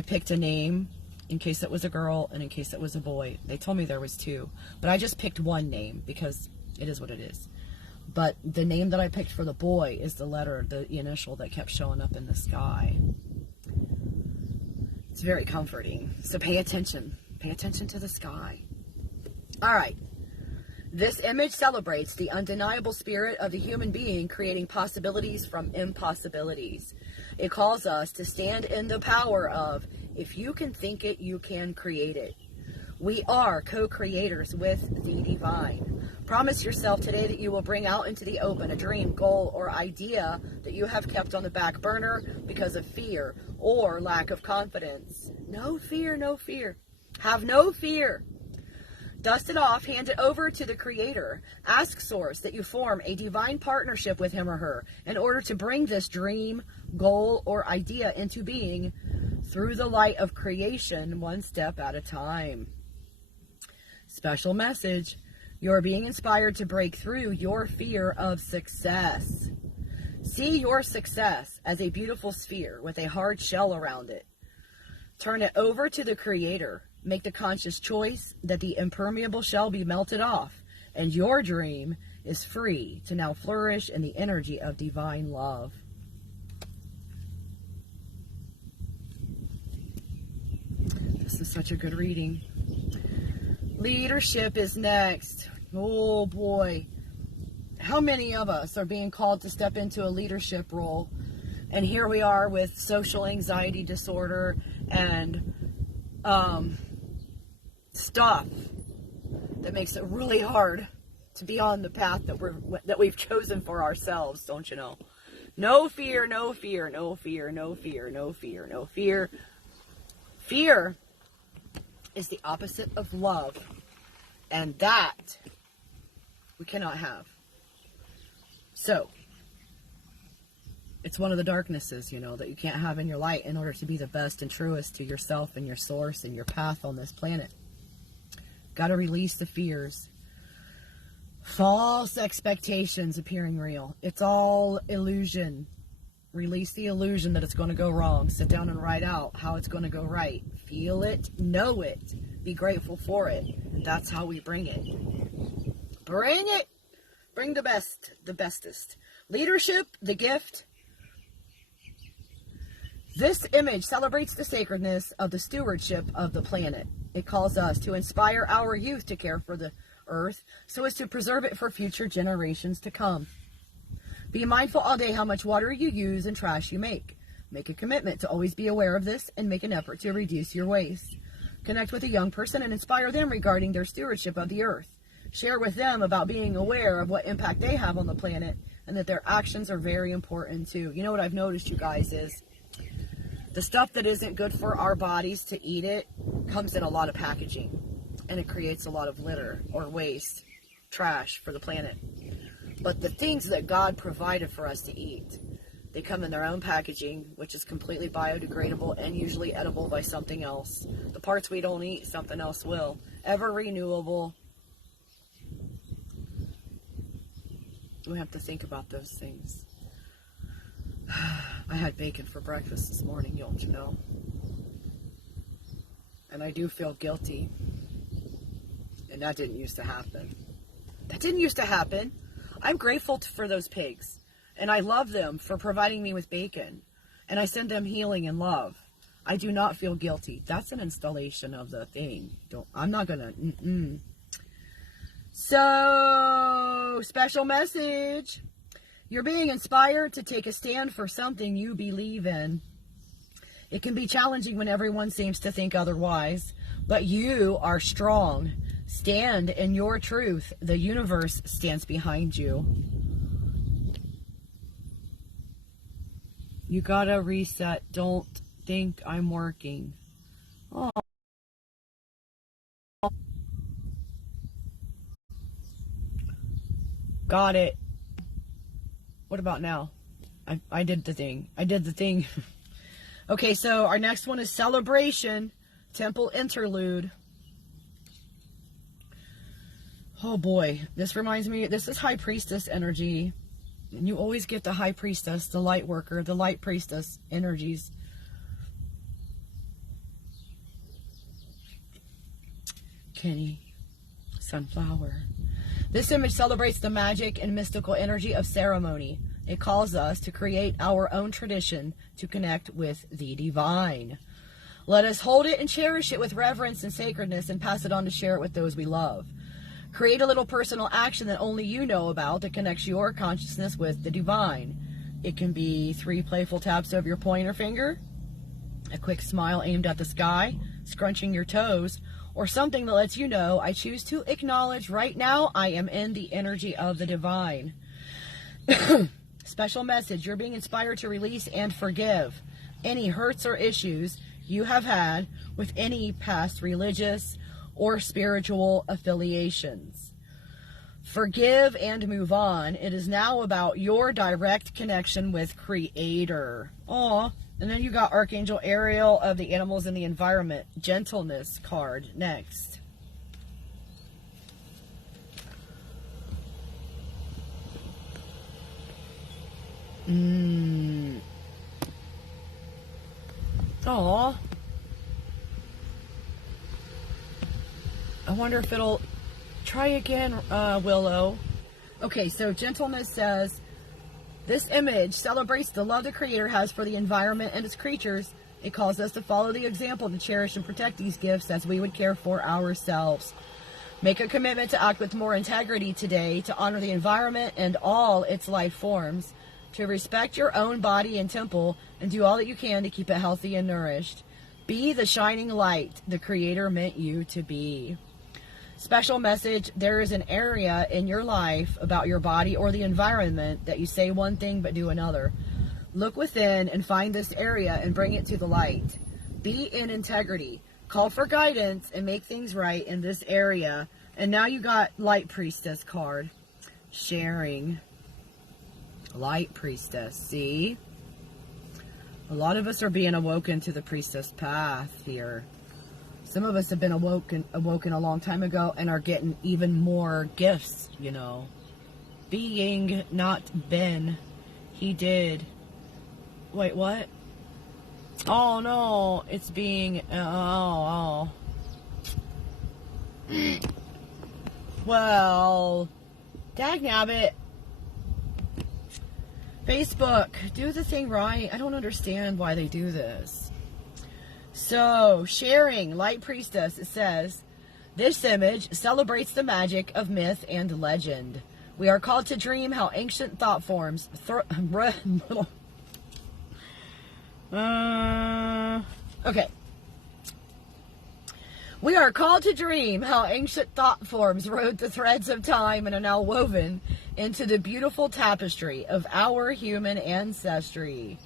picked a name in case it was a girl and in case it was a boy. They told me there was two, but I just picked one name because it is what it is. But the name that I picked for the boy is the initial that kept showing up in the sky. It's very comforting. So pay attention. Pay attention to the sky. All right. This image celebrates the undeniable spirit of the human being creating possibilities from impossibilities. It calls us to stand in the power of, if you can think it, you can create it. We are co-creators with the divine. Promise yourself today that you will bring out into the open a dream, goal, or idea that you have kept on the back burner because of fear or lack of confidence. No fear, no fear. Have no fear. Dust it off, hand it over to the Creator. Ask Source that you form a divine partnership with him or her in order to bring this dream, goal, or idea into being through the light of creation, one step at a time. Special message. You're being inspired to break through your fear of success. See your success as a beautiful sphere with a hard shell around it. Turn it over to the Creator. Make the conscious choice that the impermeable shell be melted off, and your dream is free to now flourish in the energy of divine love. This is such a good reading. Leadership is next. Oh boy. How many of us are being called to step into a leadership role? And here we are with social anxiety disorder and stuff that makes it really hard to be on the path that we've chosen for ourselves, don't you know? No fear, no fear, no fear, no fear, no fear, no fear. Fear is the opposite of love, and that we cannot have. So it's one of the darknesses, that you can't have in your light in order to be the best and truest to yourself and your source and your path on this planet. Got to release the fears. False expectations appearing real. It's all illusion. Release the illusion that it's going to go wrong. Sit down and write out how it's going to go right. Feel it, know it, be grateful for it. And that's how we bring it. Bring it. Bring the best, the bestest. Leadership, the gift. This image celebrates the sacredness of the stewardship of the planet. It calls us to inspire our youth to care for the earth so as to preserve it for future generations to come. Be mindful all day how much water you use and trash you make. Make a commitment to always be aware of this and make an effort to reduce your waste. Connect with a young person and inspire them regarding their stewardship of the earth. Share with them about being aware of what impact they have on the planet and that their actions are very important too. You know what I've noticed, you guys, is the stuff that isn't good for our bodies to eat it comes in a lot of packaging, and it creates a lot of litter or waste, trash for the planet. But the things that God provided for us to eat, they come in their own packaging, which is completely biodegradable and usually edible by something else. The parts we don't eat, something else will. Ever renewable. We have to think about those things. I had bacon for breakfast this morning, don't you know? And I do feel guilty. And that didn't used to happen. That didn't used to happen. I'm grateful for those pigs. And I love them for providing me with bacon. And I send them healing and love. I do not feel guilty. That's an installation of the thing. I'm not going to... So, special message. You're being inspired to take a stand for something you believe in. It can be challenging when everyone seems to think otherwise, but you are strong. Stand in your truth. The universe stands behind you. You gotta reset. Don't think I'm working. Oh. Got it. What about now? I did the thing. I did the thing. Okay, so our next one is Celebration, Temple Interlude. Oh boy, this reminds me, this is High Priestess energy. And you always get the High Priestess, the Light Worker, the Light Priestess energies. Kenny, Sunflower. This image celebrates the magic and mystical energy of ceremony. It calls us to create our own tradition to connect with the divine. Let us hold it and cherish it with reverence and sacredness and pass it on to share it with those we love. Create a little personal action that only you know about that connects your consciousness with the divine. It can be 3 playful taps of your pointer finger, a quick smile aimed at the sky, scrunching your toes, or something that lets you know, I choose to acknowledge right now I am in the energy of the divine. Special message, you're being inspired to release and forgive any hurts or issues you have had with any past religious or spiritual affiliations. Forgive and move on. It is now about your direct connection with Creator. Aw. And then you got Archangel Ariel of the Animals and the Environment. Gentleness card next. Aw. I wonder if it'll... Try again, Willow. Okay, so Gentleness says... This image celebrates the love the Creator has for the environment and its creatures. It calls us to follow the example to cherish and protect these gifts as we would care for ourselves. Make a commitment to act with more integrity today, to honor the environment and all its life forms, to respect your own body and temple, and do all that you can to keep it healthy and nourished. Be the shining light the Creator meant you to be. Special message, there is an area in your life about your body or the environment that you say one thing but do another. Look within and find this area and bring it to the light. Be in integrity. Call for guidance and make things right in this area. And now you got Light Priestess card. Sharing. Light Priestess. See? A lot of us are being awoken to the Priestess path here. Some of us have been awoken a long time ago and are getting even more gifts, you know. Being, not been. He did. Wait, what? Oh, no. It's being... Oh. Well, dagnabbit. Facebook, do the thing right. I don't understand why they do this. So, sharing, Light Priestess, it says, this image celebrates the magic of myth and legend. We are called to dream how ancient thought forms okay. We are called to dream how ancient thought forms rode the threads of time and are now woven into the beautiful tapestry of our human ancestry.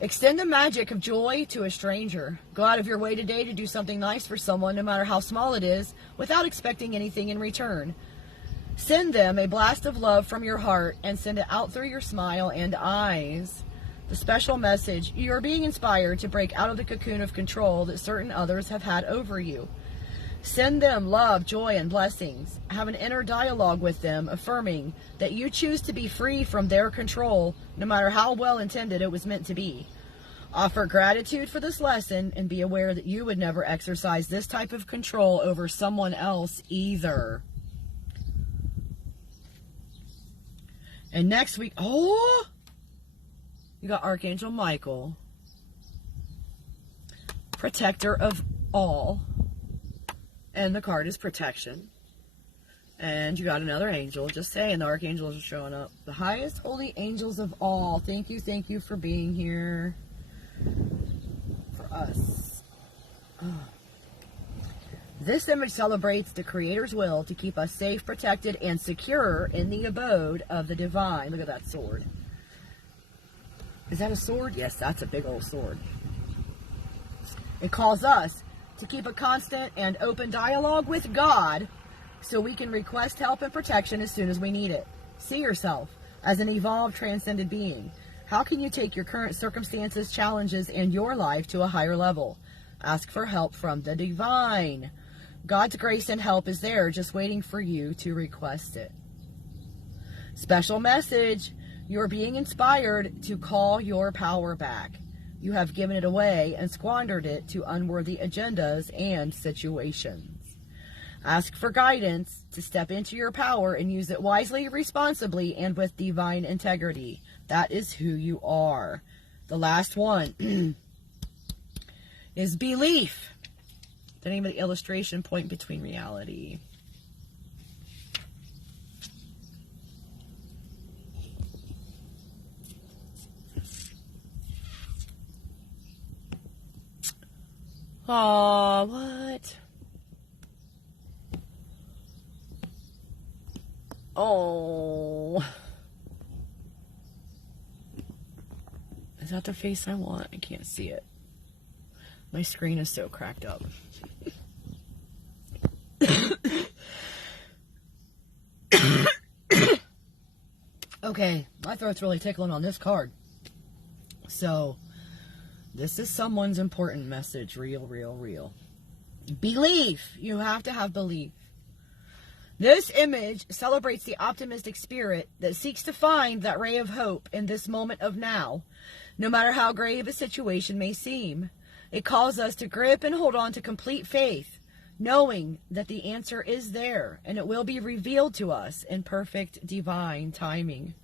Extend the magic of joy to a stranger. Go out of your way today to do something nice for someone, no matter how small it is, without expecting anything in return. Send them a blast of love from your heart and send it out through your smile and eyes. The special message: you are being inspired to break out of the cocoon of control that certain others have had over you. Send them love, joy, and blessings. Have an inner dialogue with them, affirming that you choose to be free from their control, no matter how well intended it was meant to be. Offer gratitude for this lesson and be aware that you would never exercise this type of control over someone else either. And next week, you got Archangel Michael, protector of all. And the card is protection. And you got another angel. Just saying, the archangels are showing up. The highest holy angels of all. Thank you for being here for us. This image celebrates the Creator's will to keep us safe, protected, and secure in the abode of the divine. Look at that sword. Is that a sword? Yes, that's a big old sword. It calls us to keep a constant and open dialogue with God so we can request help and protection as soon as we need it. See yourself as an evolved, transcended being. How can you take your current circumstances, challenges, and your life to a higher level? Ask for help from the divine. God's grace and help is there, just waiting for you to request it. Special message: you're being inspired to call your power back. You have given it away and squandered it to unworthy agendas and situations. Ask for guidance to step into your power and use it wisely, responsibly, and with divine integrity. That is who you are. The last one is belief. The name of the illustration: point between reality. Aw, what? Oh. Is that the face I want? I can't see it. My screen is so cracked up. Okay, my throat's really tickling on this card. So, this is someone's important message. Real. Belief. You have to have belief. This image celebrates the optimistic spirit that seeks to find that ray of hope in this moment of now, no matter how grave a situation may seem. It calls us to grip and hold on to complete faith, knowing that the answer is there and it will be revealed to us in perfect divine timing.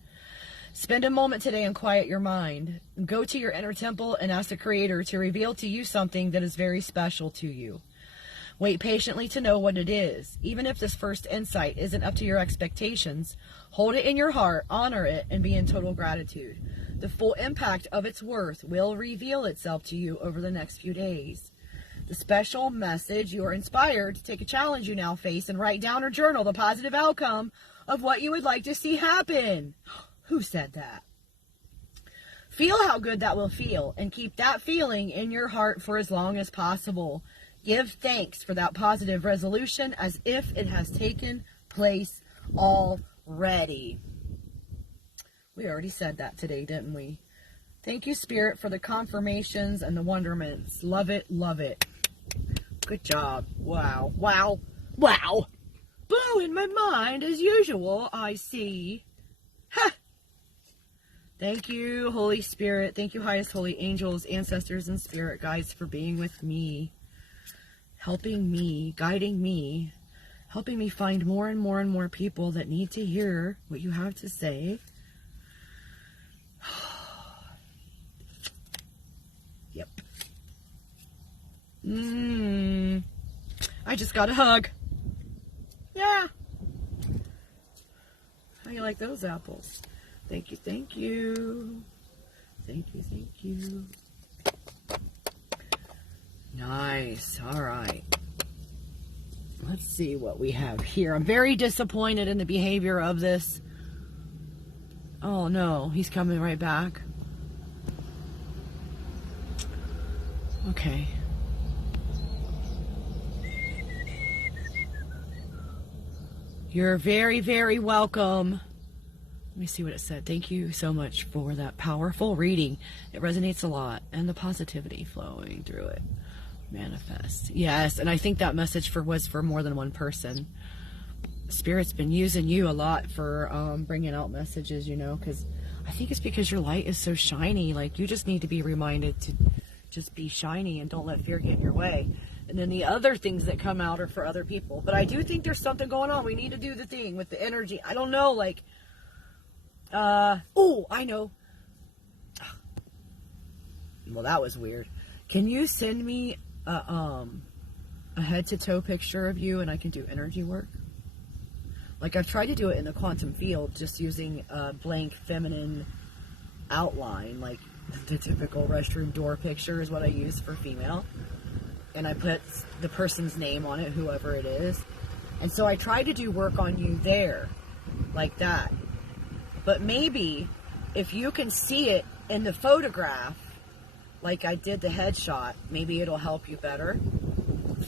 Spend a moment today and quiet your mind. Go to your inner temple and ask the Creator to reveal to you something that is very special to you. Wait patiently to know what it is. Even if this first insight isn't up to your expectations, hold it in your heart, honor it, and be in total gratitude. The full impact of its worth will reveal itself to you over the next few days. The special message: you are inspired to take a challenge you now face and write down or journal the positive outcome of what you would like to see happen. Who said that? Feel how good that will feel and keep that feeling in your heart for as long as possible. Give thanks for that positive resolution as if it has taken place already. We already said that today, didn't we? Thank you, Spirit, for the confirmations and the wonderments. Love it. Good job. Wow. Blowing my mind as usual, I see. Ha! Thank you, Holy Spirit. Thank you, highest holy angels, ancestors, and spirit guides for being with me, helping me, guiding me, helping me find more and more people that need to hear what you have to say. I just got a hug. Yeah. How you like those apples? Thank you, thank you. Thank you, thank you. Nice. All right. Let's see what we have here. I'm very disappointed in the behavior of this. Oh no, he's coming right back. Okay. You're very, very welcome. Let me see what it said. Thank you so much for that powerful reading. It resonates a lot, and the positivity flowing through it. Manifest. Yes, and I think that message was for more than one person. Spirit's been using you a lot for bringing out messages, you know, because I think it's because your light is so shiny. Like, you just need to be reminded to just be shiny and don't let fear get in your way. And then the other things that come out are for other people. But I do think there's something going on. We need to do the thing with the energy. I don't know, like, oh, I know. Well, that was weird. Can you send me a head-to-toe picture of you and I can do energy work? Like, I've tried to do it in the quantum field, just using a blank feminine outline, like the typical restroom door picture is what I use for female. And I put the person's name on it, whoever it is. And so I tried to do work on you there, like that. But maybe if you can see it in the photograph, like I did the headshot, maybe it'll help you better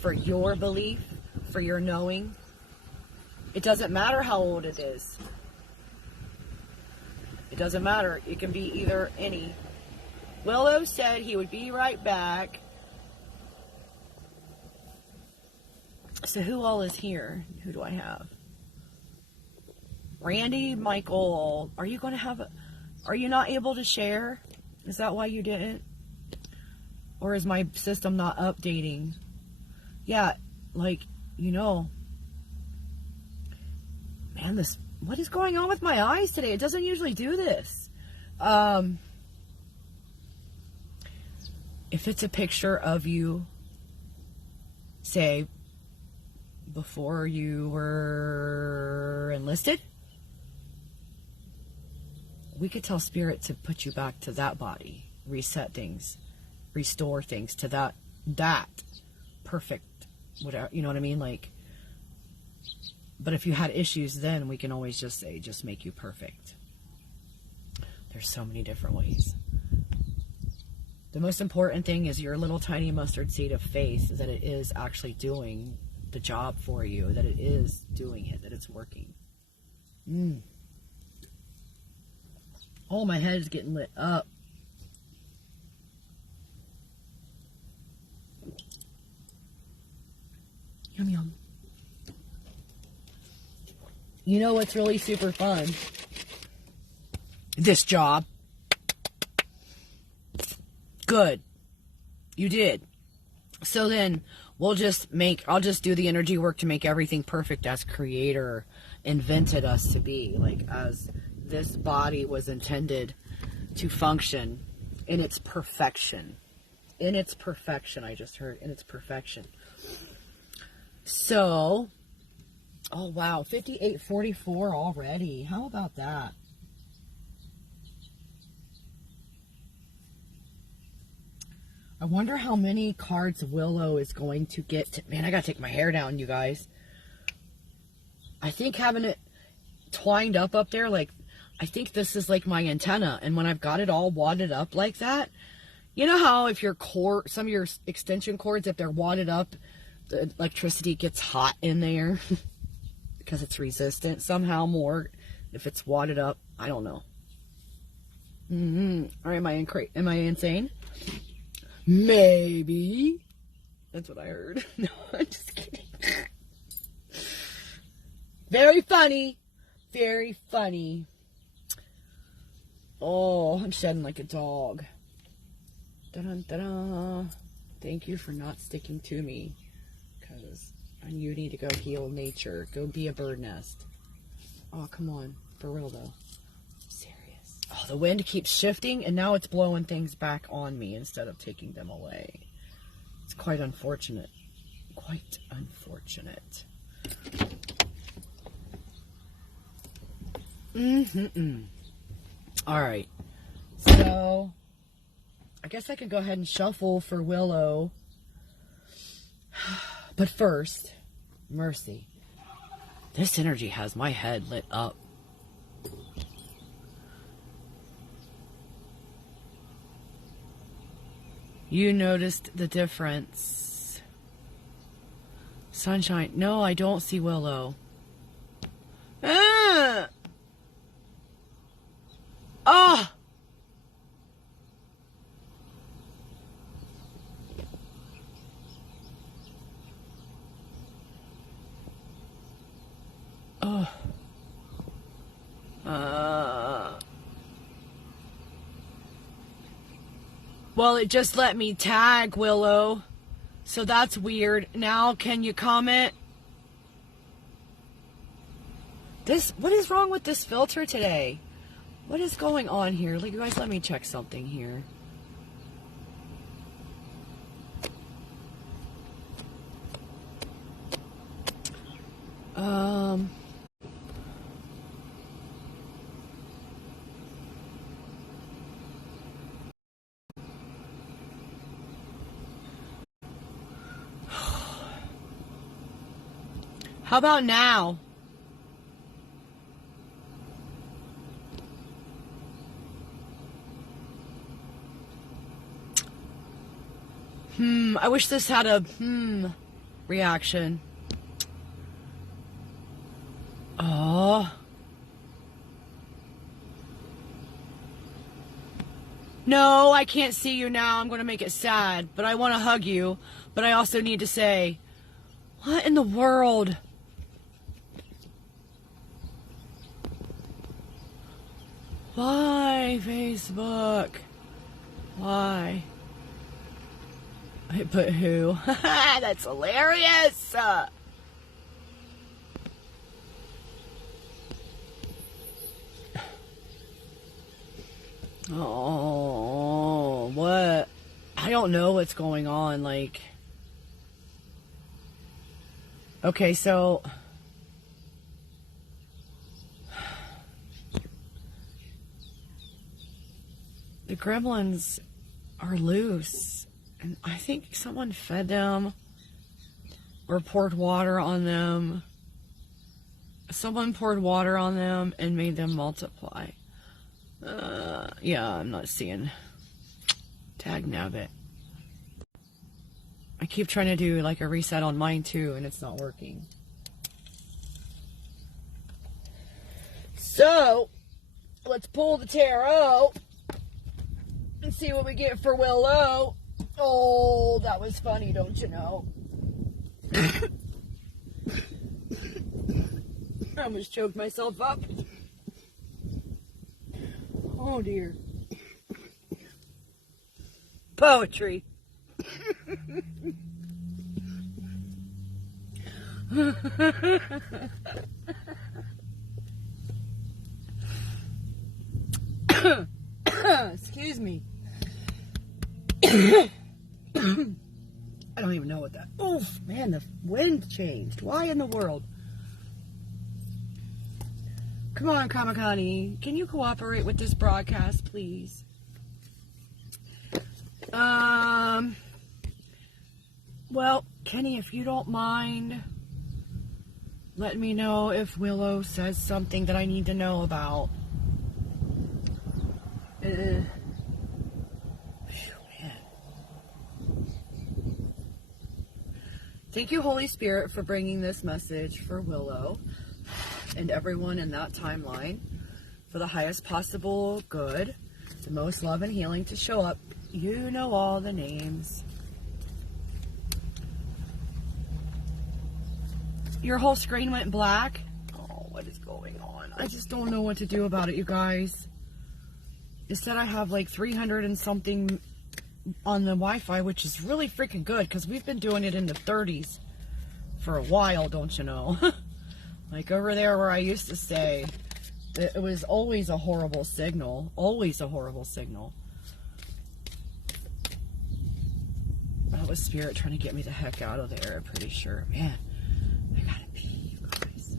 for your belief, for your knowing. It doesn't matter how old it is. It doesn't matter. It can be either any. Willow said he would be right back. So who all is here? Who do I have? Randy, Michael, are you going to have are you not able to share? Is that why you didn't? Or is my system not updating? Yeah, like, you know, man, what is going on with my eyes today? It doesn't usually do this. If it's a picture of you, say, before you were enlisted, we could tell Spirit to put you back to that body, reset things, restore things to that perfect, whatever, you know what I mean? Like, but if you had issues then, we can always just say, just make you perfect. There's so many different ways. The most important thing is your little tiny mustard seed of faith, that it is actually doing the job for you, that it is doing it, that it's working. Oh, my head is getting lit up. Yum, yum. You know what's really super fun? This job. Good. You did. So then I'll just do the energy work to make everything perfect as Creator invented us to be. Like, as this body was intended to function in its perfection. In its perfection, I just heard. In its perfection. So, oh wow, 5844 already. How about that? I wonder how many cards Willow is going to get. Man, I gotta take my hair down, you guys. I think having it twined up there, like, I think this is like my antenna. And when I've got it all wadded up like that, you know how if your cord, some of your extension cords, if they're wadded up, the electricity gets hot in there because it's resistant somehow more if it's wadded up. I don't know. Or am I insane? Maybe. That's what I heard. No, I'm just kidding. Very funny. Very funny. Oh, I'm shedding like a dog. Da-da-da-da. Thank you for not sticking to me. Because you need to go heal nature. Go be a bird nest. Oh, come on. For real, though. Serious. Oh, the wind keeps shifting, and now it's blowing things back on me instead of taking them away. It's quite unfortunate. quite unfortunate. All right. So, I guess I could go ahead and shuffle for Willow. But first, Mercy. This energy has my head lit up. You noticed the difference. Sunshine. No, I don't see Willow. Ah! Oh! Oh. Well, it just let me tag Willow. So that's weird. Now, can you comment? What is wrong with this filter today? What is going on here? Like, you guys, let me check something here. How about now? I wish this had a reaction. Oh. No, I can't see you now. I'm going to make it sad. But I want to hug you. But I also need to say, what in the world? Why, Facebook? Why? I put who? That's hilarious. Oh, what? I don't know what's going on. Like, okay, so the gremlins are loose, and I think someone fed them or poured water on them. Someone poured water on them and made them multiply. Yeah, I'm not seeing. Tag nabbit. I keep trying to do like a reset on mine too, and it's not working. So, let's pull the tarot and see what we get for Willow. Oh, that was funny, don't you know? I almost choked myself up. Oh dear. Poetry. Excuse me. I don't even know what that. Oof, man, the wind changed. Why in the world? Come on, Kamakani. Can you cooperate with this broadcast, please? Well, Kenny, if you don't mind, let me know if Willow says something that I need to know about. Man. Thank you, Holy Spirit, for bringing this message for Willow and everyone in that timeline for the highest possible good, the most love and healing to show up. You know all the names. Your whole screen went black. Oh, what is going on? I just don't know what to do about it, you guys. It said I have like 300 and something on the Wi-Fi, which is really freaking good because we've been doing it in the 30s for a while, don't you know? Like over there where I used to stay, it was always a horrible signal. Always a horrible signal. That was Spirit trying to get me the heck out of there, I'm pretty sure. Man, I gotta pee, you guys.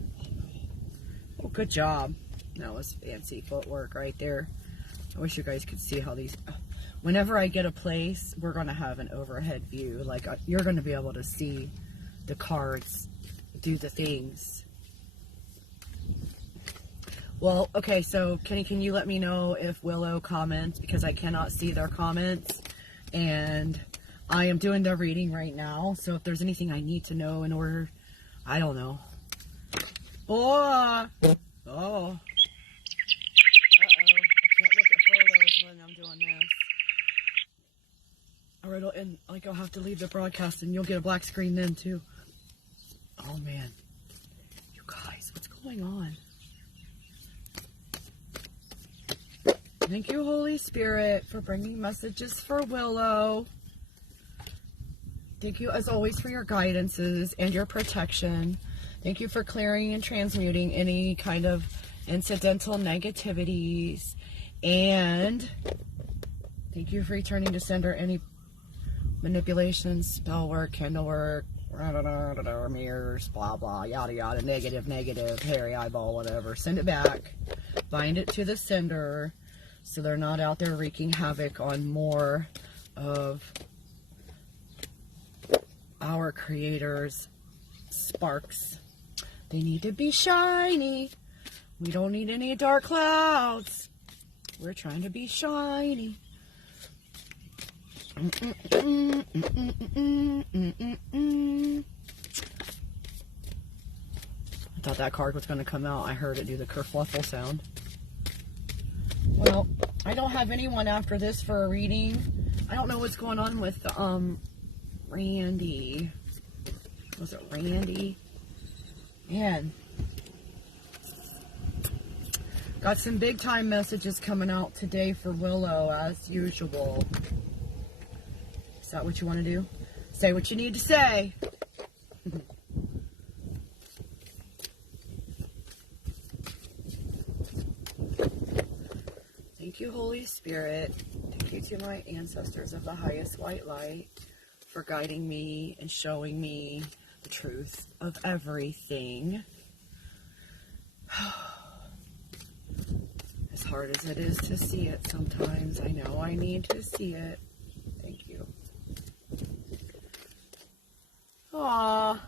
Oh, good job. That was fancy footwork right there. I wish you guys could see how these... Whenever I get a place, we're going to have an overhead view. Like, you're going to be able to see the cards do the things. Well, okay, so Kenny, can you let me know if Willow comments? Because I cannot see their comments. And I am doing their reading right now. So if there's anything I need to know in order... I don't know. Oh! Oh. When I'm doing this, or I'll have to leave the broadcast and you'll get a black screen then too. Oh man, you guys, what's going on? Thank you, Holy Spirit, for bringing messages for Willow. Thank you as always for your guidances and your protection. Thank you for clearing and transmuting any kind of incidental negativities. And thank you for returning to sender any manipulations, spell work, candle work, mirrors, blah, blah, yada, yada, negative, hairy eyeball, whatever. Send it back. Bind it to the sender so they're not out there wreaking havoc on more of our creators' sparks. They need to be shiny. We don't need any dark clouds. We're trying to be shiny. I thought that card was going to come out. I heard it do the kerfluffle sound. Well, I don't have anyone after this for a reading. I don't know what's going on with Randy. Was it Randy? Man. Got some big time messages coming out today for Willow, as usual. Is that what you want to do? Say what you need to say. Thank you, Holy Spirit. Thank you to my ancestors of the highest white light for guiding me and showing me the truth of everything. As hard as it is to see it sometimes, I know I need to see it. Thank you. Aww.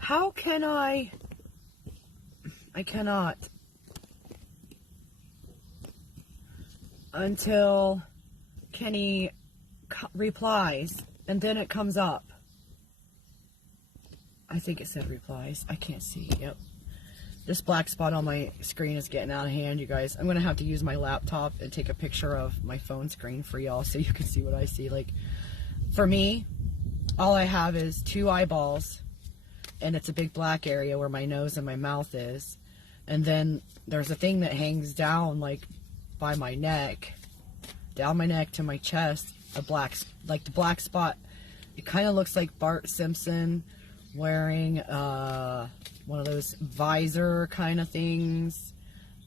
How can I cannot. Until Kenny replies, and then it comes up. I think it said replies. I can't see. Yep. This black spot on my screen is getting out of hand, you guys. I'm going to have to use my laptop and take a picture of my phone screen for y'all so you can see what I see. Like, for me, all I have is 2 eyeballs, and it's a big black area where my nose and my mouth is. And then there's a thing that hangs down, like, by my neck, down my neck to my chest, a black, like the black spot. It kind of looks like Bart Simpson wearing one of those visor kind of things,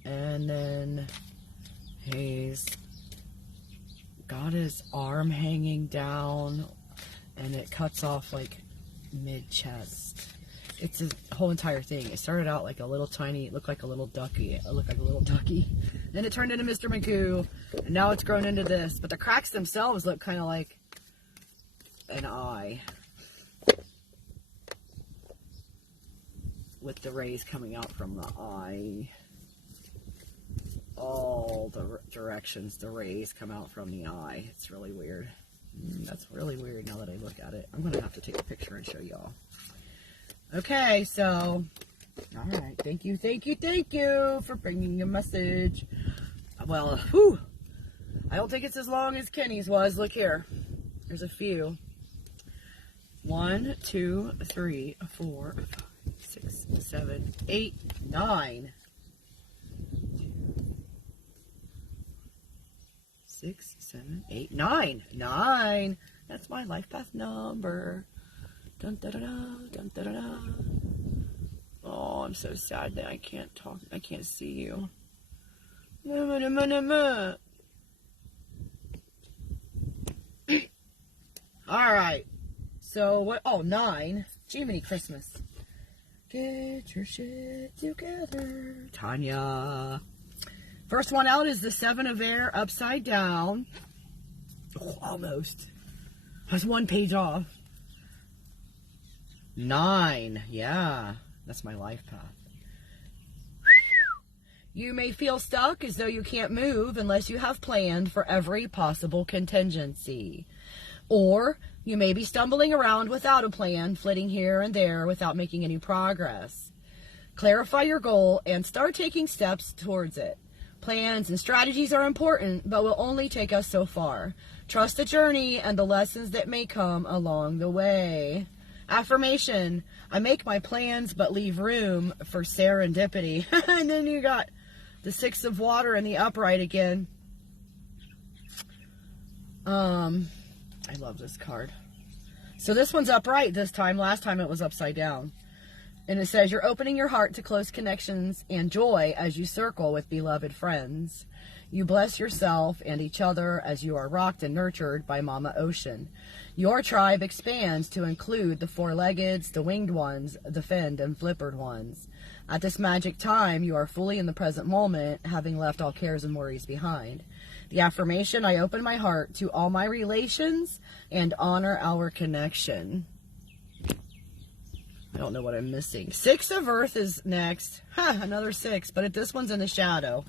and then he's got his arm hanging down, and it cuts off like mid-chest. It's a whole entire thing. It started out like a little tiny, it looked like a little ducky. It looked like a little ducky. Then it turned into Mr. Magoo, and now it's grown into this. But the cracks themselves look kind of like an eye, with the rays coming out from the eye. All the directions the rays come out from the eye. It's really weird. That's really weird now that I look at it. I'm going to have to take a picture and show y'all. Okay, so, alright, thank you for bringing a message. Well, whew, I don't think it's as long as Kenny's was. Look here, there's a few. 1, 2, 3, 4, 5, 6, 7, 8, 9. 6, 7, 8, 9. 9. That's my life path number. Dun, da, da, da, dun, da, da, da. Oh, I'm so sad that I can't talk. I can't see you. All right. So what? Oh, 9. Jiminy Christmas. Get your shit together, Tanya. First one out is the 7 of Air upside down. Oh, almost. That's 1 page off. 9. Yeah. That's my life path. You may feel stuck as though you can't move unless you have planned for every possible contingency. Or you may be stumbling around without a plan, flitting here and there without making any progress. Clarify your goal and start taking steps towards it. Plans and strategies are important, but will only take us so far. Trust the journey and the lessons that may come along the way. Affirmation: I make my plans but leave room for serendipity. And then you got the 6 of water in the upright again. I love this card. So this one's upright this time. Last time it was upside down. And it says, you're opening your heart to close connections and joy as you circle with beloved friends. You bless yourself and each other as you are rocked and nurtured by Mama Ocean. Your tribe expands to include the 4-leggeds, the winged ones, the finned and flippered ones. At this magic time, you are fully in the present moment, having left all cares and worries behind. The affirmation: I open my heart to all my relations and honor our connection. I don't know what I'm missing. 6 of Earth is next. Another 6, but this one's in the shadow.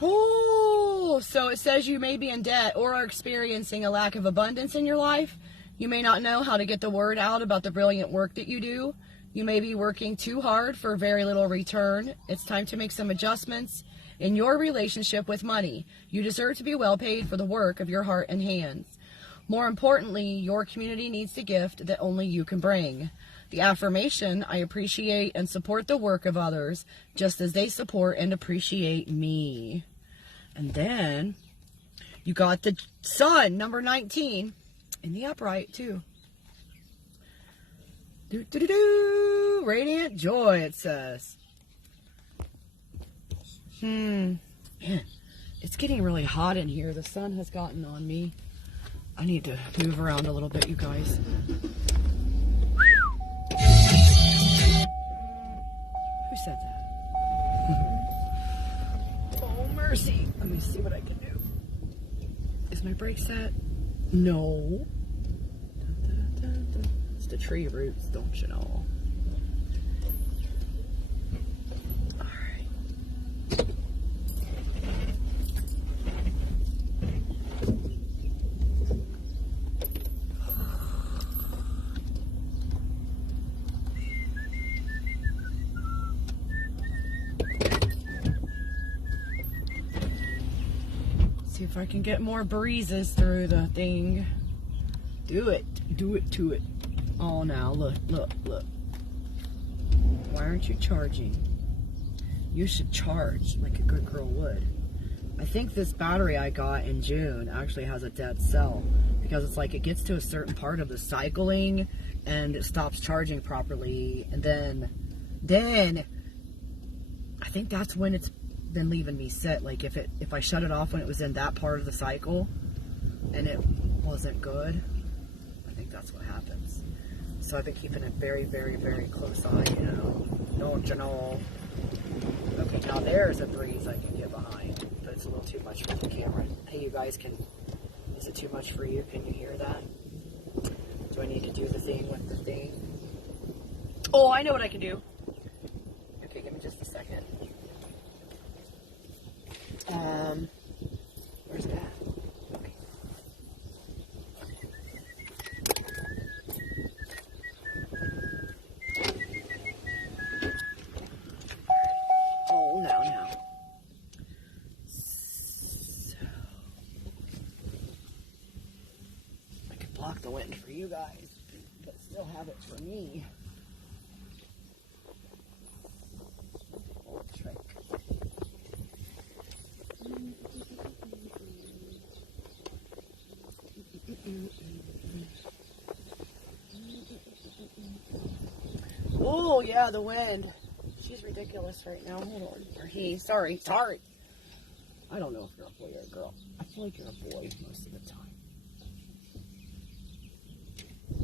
Oh, so it says you may be in debt or are experiencing a lack of abundance in your life. You may not know how to get the word out about the brilliant work that you do. You may be working too hard for very little return. It's time to make some adjustments in your relationship with money. You deserve to be well paid for the work of your heart and hands. More importantly, your community needs the gift that only you can bring. The affirmation: I appreciate and support the work of others just as they support and appreciate me. And then you got the Sun, number 19, in the upright too. Radiant joy, it says. Man, it's getting really hot in here. The sun has gotten on me. I need to move around a little bit, you guys. Who said that? Oh, mercy. Let me see what I can do. Is my brake set? No. It's the tree roots, don't you know? See if I can get more breezes through the thing. Do it. Do it to it. Oh, now, look, look, look. Why aren't you charging? You should charge like a good girl would. I think this battery I got in June actually has a dead cell because it's like it gets to a certain part of the cycling and it stops charging properly. And then I think that's when it's been leaving me sit. Like if I shut it off when it was in that part of the cycle and it wasn't good, I think that's what happens. So I've been keeping a very, very, very close eye, you know. Don't you know? Okay, now there's a breeze I can get behind, but it's a little too much for the camera. Hey, you guys, is it too much for you? Can you hear that? Do I need to do the thing with the thing? Oh, I know what I can do. Okay, give me just a second. Where's that? Okay. Oh, now. So, I could block the wind for you guys, but still have it for me. Trick. Oh, yeah, the wind. She's ridiculous right now. Hold on. Or he. Sorry. I don't know if you're a boy or a girl. I feel like you're a boy most of the time.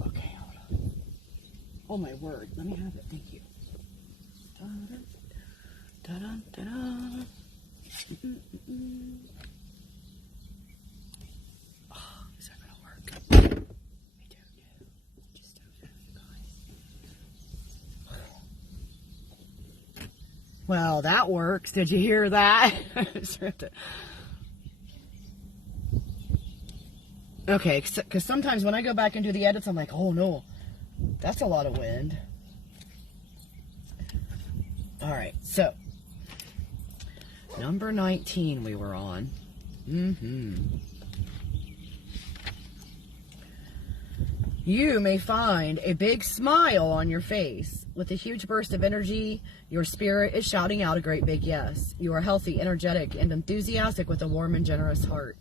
Okay, hold on. Oh my word, let me have it. Thank you. Da-dun, da-dun, da-dun. Oh, is that gonna work? I don't know. Just don't know, you guys. Well, that works. Did you hear that? Okay, because sometimes when I go back and do the edits, I'm like, oh no, that's a lot of wind. All right, so number 19 we were on. You may find a big smile on your face. With a huge burst of energy, your spirit is shouting out a great big yes. You are healthy, energetic, and enthusiastic with a warm and generous heart.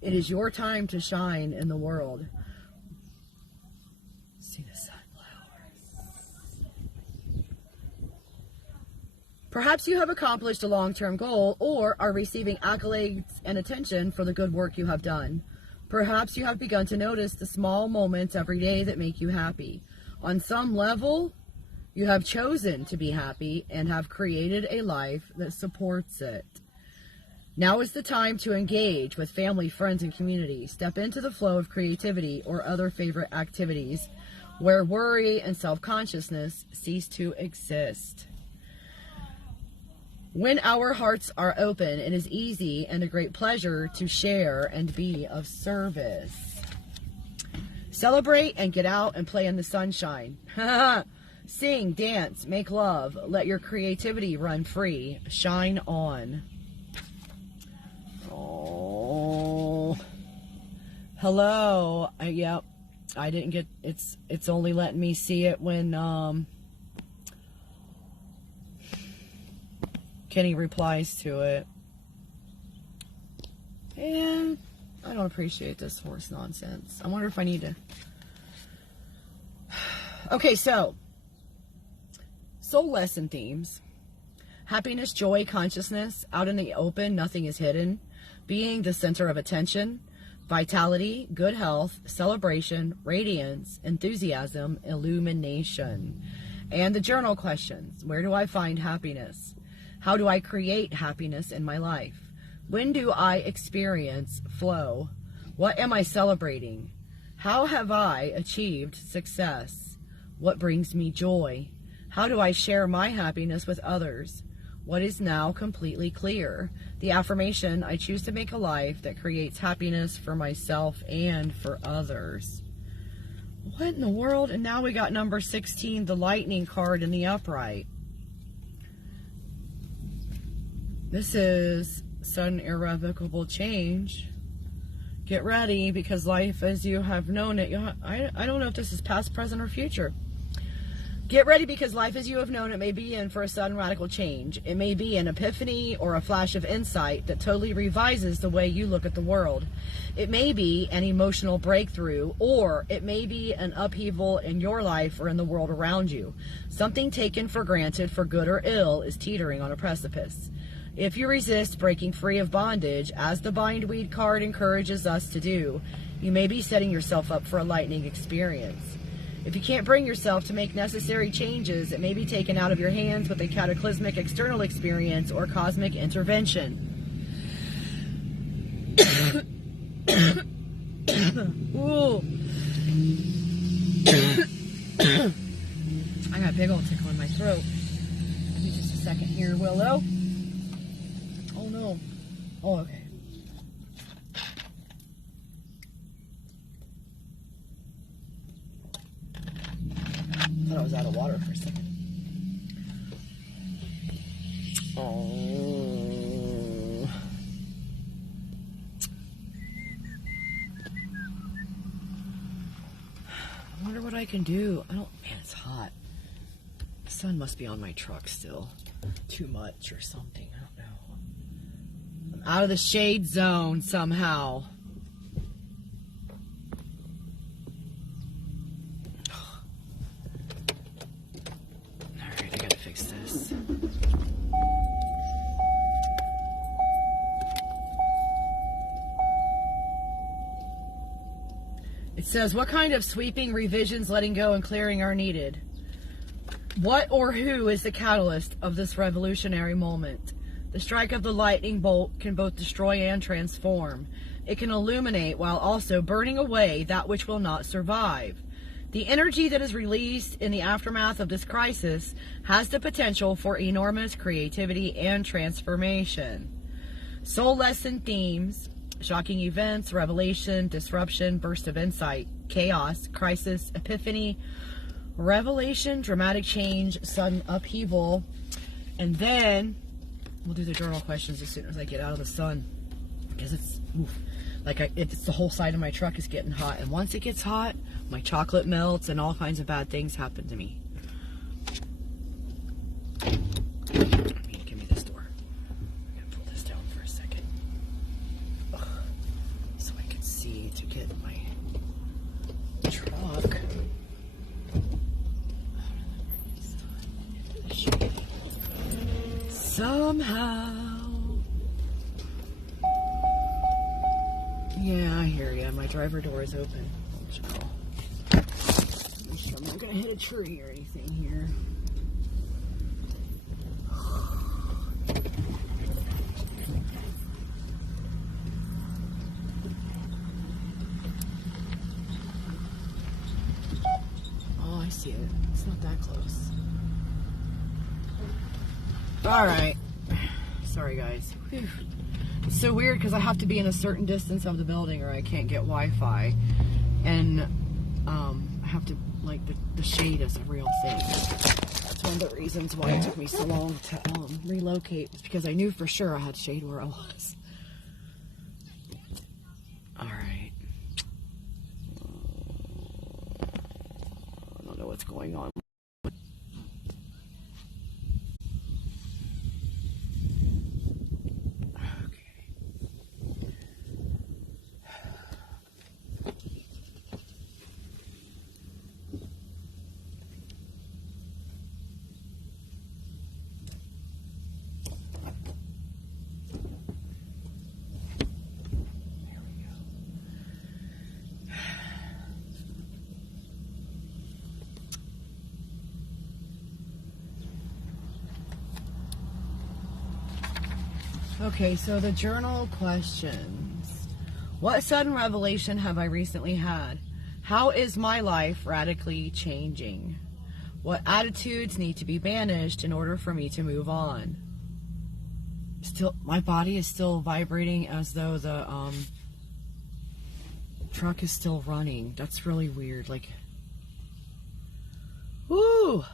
It is your time to shine in the world. See the sunflowers. Perhaps you have accomplished a long-term goal or are receiving accolades and attention for the good work you have done. Perhaps you have begun to notice the small moments every day that make you happy. On some level, you have chosen to be happy and have created a life that supports it. Now is the time to engage with family, friends, and community. Step into the flow of creativity or other favorite activities where worry and self-consciousness cease to exist. When our hearts are open, it is easy and a great pleasure to share and be of service. Celebrate and get out and play in the sunshine. Sing, dance, make love. Let your creativity run free. Shine on. Oh, hello. Yep, I didn't get it's only letting me see it when Kenny replies to it. And I don't appreciate this horse nonsense. I wonder if I need to. Okay, so soul lesson themes. Happiness, joy, consciousness, out in the open, nothing is hidden. Being the center of attention, vitality, good health, celebration, radiance, enthusiasm, illumination. And the journal questions. Where do I find happiness? How do I create happiness in my life? When do I experience flow? What am I celebrating? How have I achieved success? What brings me joy? How do I share my happiness with others? What is now completely clear? The affirmation, I choose to make a life that creates happiness for myself and for others. What in the world? And now we got number 16, the lightning card in the upright. This is sudden irrevocable change. Get ready because life as you have known it, I don't know if this is past, present, or future. Get ready because life as you have known it may be in for a sudden radical change. It may be an epiphany or a flash of insight that totally revises the way you look at the world. It may be an emotional breakthrough, or it may be an upheaval in your life or in the world around you. Something taken for granted for good or ill is teetering on a precipice. If you resist breaking free of bondage, as the bindweed card encourages us to do, you may be setting yourself up for a lightning experience. If you can't bring yourself to make necessary changes, it may be taken out of your hands with a cataclysmic external experience or cosmic intervention. Ooh. I got a big old tickle in my throat. Give me just a second here, Willow. Oh no. Oh, okay. I thought I was out of water for a second. Oh. I wonder what I can do. Man, it's hot. The sun must be on my truck still. Too much or something. I don't know. I'm out of the shade zone somehow. says, what kind of sweeping revisions, letting go, and clearing are needed? What or who is the catalyst of this revolutionary moment? The strike of the lightning bolt can both destroy and transform. It can illuminate while also burning away that which will not survive. The energy that is released in the aftermath of this crisis has the potential for enormous creativity and transformation. Soul lesson themes: shocking events, revelation, disruption, burst of insight, chaos, crisis, epiphany, revelation, dramatic change, sudden upheaval. And then we'll do the journal questions as soon as I get out of the sun, because it's it's the whole side of my truck is getting hot, and once it gets hot, my chocolate melts and all kinds of bad things happen to me. Give me this door. I'm gonna pull this down for a second. Ugh. So I can see to get my truck. Somehow. Yeah, I hear ya. My driver door is open. I'm not gonna hit a tree or anything here. Oh, I see it. It's not that close. All right. Sorry, guys. Whew. It's so weird because I have to be in a certain distance of the building or I can't get Wi-Fi. And I have to, like, the shade is a real thing. That's one of the reasons why it took me so long to relocate. It's because I knew for sure I had shade where I was. All right. I don't know what's going on. Okay, so the journal questions. What sudden revelation have I recently had? How is my life radically changing? What attitudes need to be banished in order for me to move on? Still, my body is still vibrating as though the truck is still running. That's really weird. Like, woo!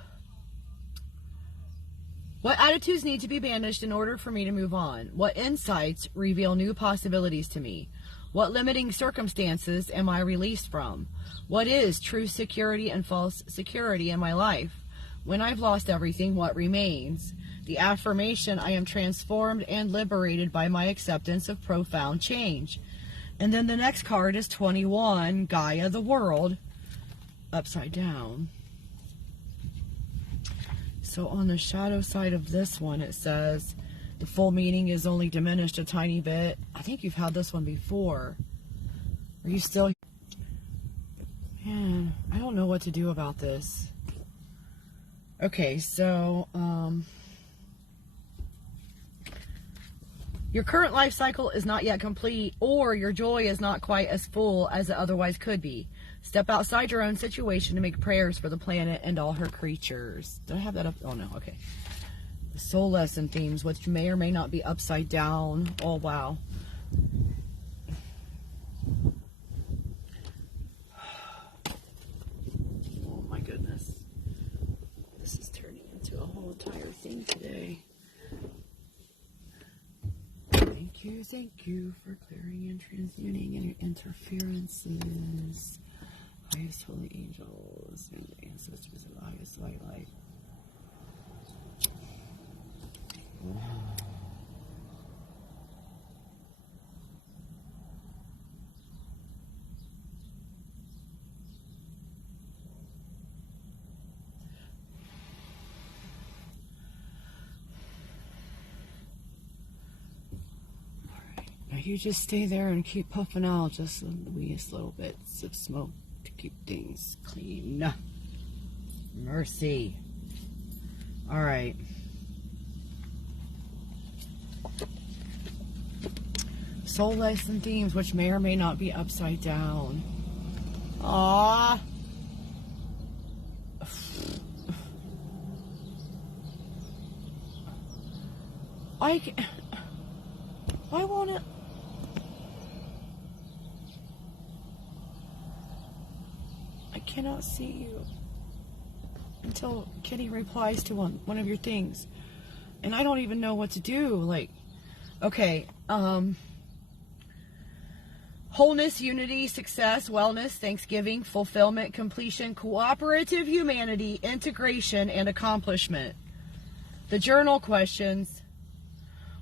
What attitudes need to be banished in order for me to move on? What insights reveal new possibilities to me? What limiting circumstances am I released from? What is true security and false security in my life? When I've lost everything, what remains? The affirmation, I am transformed and liberated by my acceptance of profound change. And then the next card is 21, Gaia, the world, upside down. So on the shadow side of this one, it says, the full meaning is only diminished a tiny bit. I think you've had this one before. Are you still? Man, I don't know what to do about this. Okay, so, your current life cycle is not yet complete, or your joy is not quite as full as it otherwise could be. Step outside your own situation to make prayers for the planet and all her creatures. Did I have that up? Oh, no. Okay. The soul lesson themes, which may or may not be upside down. Oh, wow. Oh, my goodness. This is turning into a whole entire thing today. Thank you for clearing and transmuting any interferences. Highest holy angels and ancestors of the highest white light. Wow. Alright, now you just stay there and keep puffing out just the weakest little bits of smoke. keep things clean. Mercy. All right. Soul lesson themes, which may or may not be upside down. Aww. Why won't it? I cannot see you until Kitty replies to one of your things. And I don't even know what to do. Like, okay, wholeness, unity, success, wellness, thanksgiving, fulfillment, completion, cooperative humanity, integration, and accomplishment. The journal questions.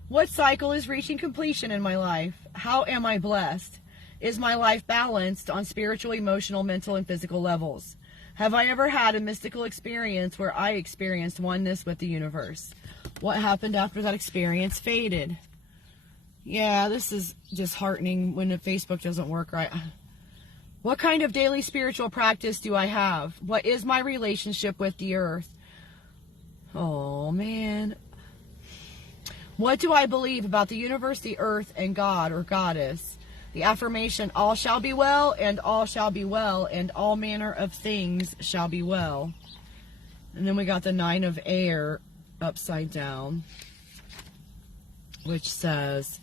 What cycle is reaching completion in my life? How am I blessed? Is my life balanced on spiritual, emotional, mental, and physical levels? Have I ever had a mystical experience where I experienced oneness with the universe? What happened after that experience faded? Yeah, this is disheartening when the Facebook doesn't work right. What kind of daily spiritual practice do I have? What is my relationship with the earth? Oh, man. What do I believe about the universe, the earth, and God or goddess? The affirmation, all shall be well, and all shall be well, and all manner of things shall be well. And then we got the 9 of air upside down, which says,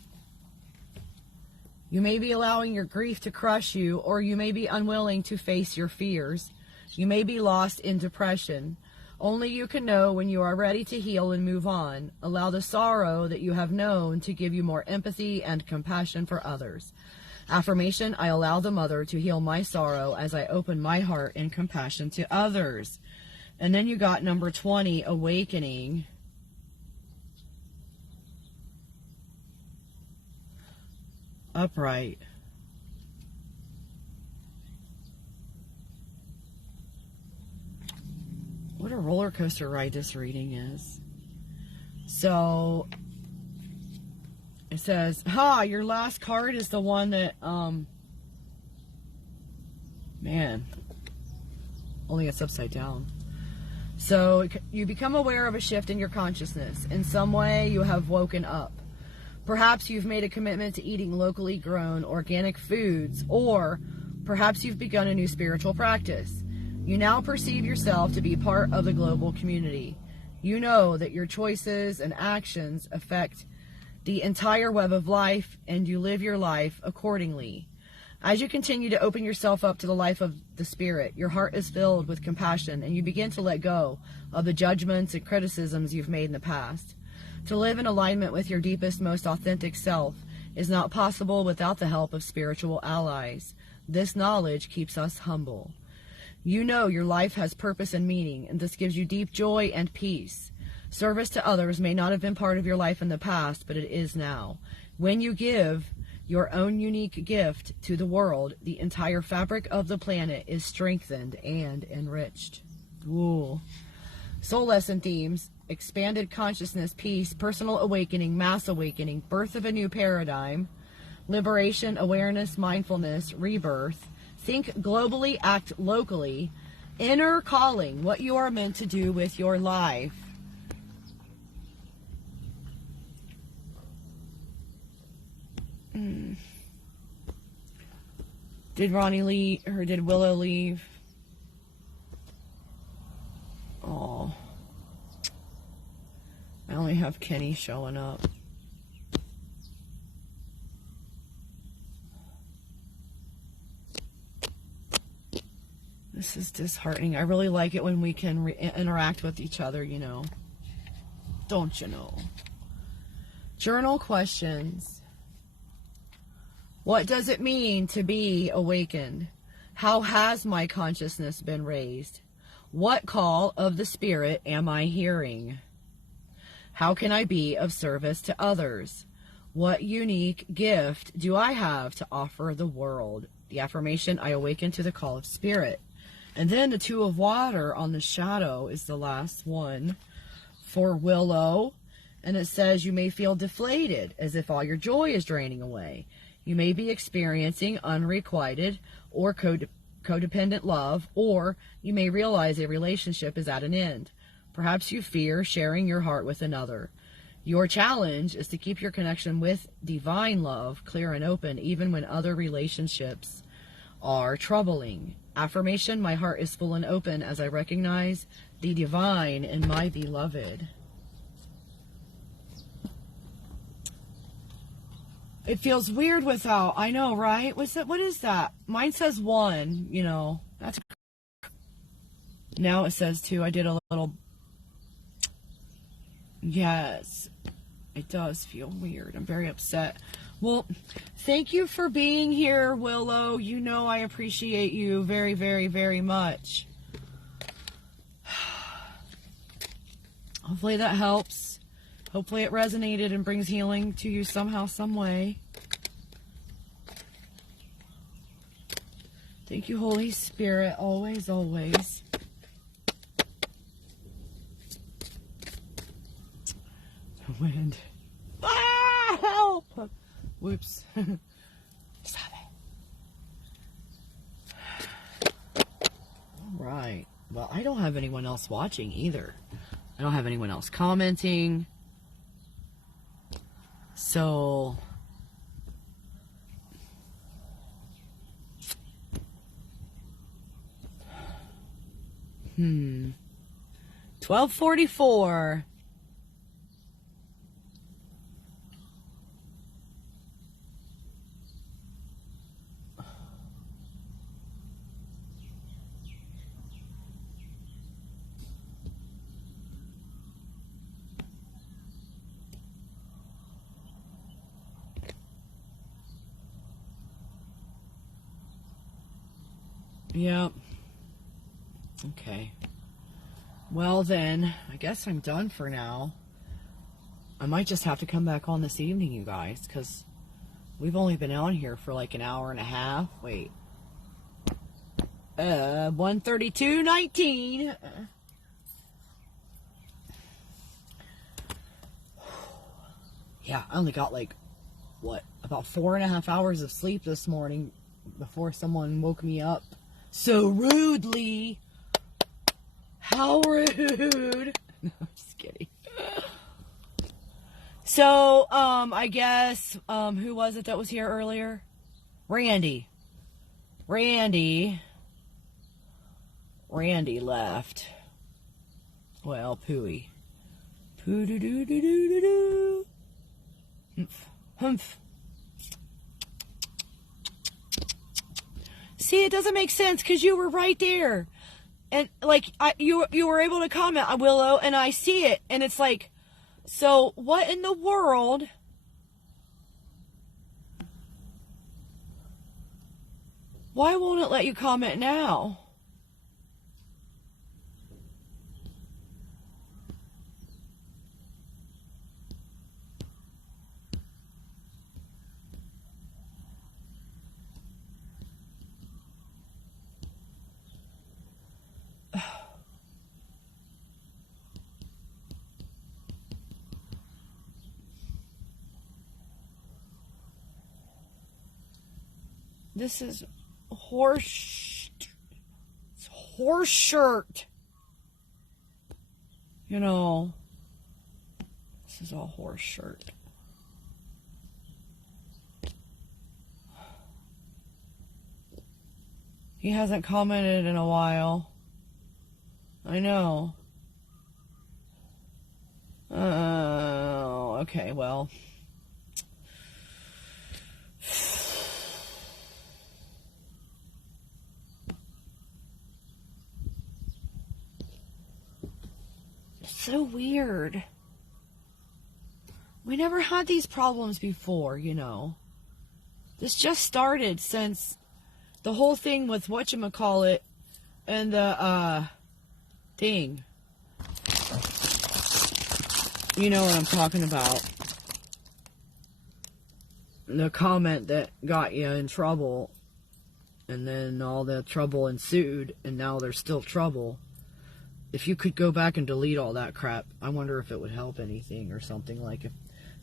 you may be allowing your grief to crush you, or you may be unwilling to face your fears. You may be lost in depression. Only you can know when you are ready to heal and move on. Allow the sorrow that you have known to give you more empathy and compassion for others. Affirmation, I allow the mother to heal my sorrow as I open my heart in compassion to others. And then you got number 20, awakening. Upright. What a roller coaster ride this reading is. So it says, your last card is the one that, man, only it's upside down. So you become aware of a shift in your consciousness. In some way, you have woken up. Perhaps you've made a commitment to eating locally grown organic foods, or perhaps you've begun a new spiritual practice. You now perceive yourself to be part of the global community. You know that your choices and actions affect the entire web of life, and you live your life accordingly. As you continue to open yourself up to the life of the Spirit, your heart is filled with compassion, and you begin to let go of the judgments and criticisms you've made in the past. To live in alignment with your deepest, most authentic self is not possible without the help of spiritual allies. This knowledge keeps us humble. You know your life has purpose and meaning, and this gives you deep joy and peace. Service to others may not have been part of your life in the past, but it is now. When you give your own unique gift to the world, the entire fabric of the planet is strengthened and enriched. Ooh. Soul lesson themes: expanded consciousness, peace, personal awakening, mass awakening, birth of a new paradigm, liberation, awareness, mindfulness, rebirth. Think globally, act locally. Inner calling, what you are meant to do with your life. Did Ronnie leave, or did Willow leave? Oh, I only have Kenny showing up. This is disheartening. I really like it when we can interact with each other, you know. Don't you know? Journal questions. What does it mean to be awakened? How has my consciousness been raised? What call of the Spirit am I hearing? How can I be of service to others? What unique gift do I have to offer the world? The affirmation, I awaken to the call of Spirit. And then the 2 of water on the shadow is the last one for Willow. And it says you may feel deflated, as if all your joy is draining away. You may be experiencing unrequited or codependent love, or you may realize a relationship is at an end. Perhaps you fear sharing your heart with another. Your challenge is to keep your connection with divine love clear and open, even when other relationships are troubling. Affirmation: my heart is full and open as I recognize the divine in my beloved. It feels weird without, I know, right? What's that? What is that? Mine says 1, you know. That's now it says 2. I did a little. Yes, it does feel weird. I'm very upset. Well, thank you for being here, Willow. You know I appreciate you very, very, very much. Hopefully that helps. Hopefully it resonated and brings healing to you somehow, some way. Thank you, Holy Spirit, always, always. The wind. Ah, help! Whoops. Stop it. All right. Well, I don't have anyone else watching either. I don't have anyone else commenting. So, 12:44. Yep. Okay. Well then, I guess I'm done for now. I might just have to come back on this evening, you guys, because we've only been on here for like an hour and a half. Wait. 1:32:19. Yeah, I only got like, what, about 4.5 hours of sleep this morning before someone woke me up so rudely. How rude. No, I'm just kidding. So, I guess, who was it that was here earlier? Randy left. Well, Pooey. Poo-doo-doo-doo-doo-doo-doo. Humph. Humph. See, it doesn't make sense because you were right there. And, like, you were able to comment, Willow, and I see it. And it's like, so what in the world? Why won't it let you comment now? This is horse shirt. You know, this is all horse shirt. He hasn't commented in a while. I know. Oh, okay, well. So weird. We never had these problems before, you know. This just started since the whole thing with whatchamacallit and the thing. You know what I'm talking about. The comment that got you in trouble, and then all the trouble ensued, and now there's still trouble. If you could go back and delete all that crap, I wonder if it would help anything or something, like if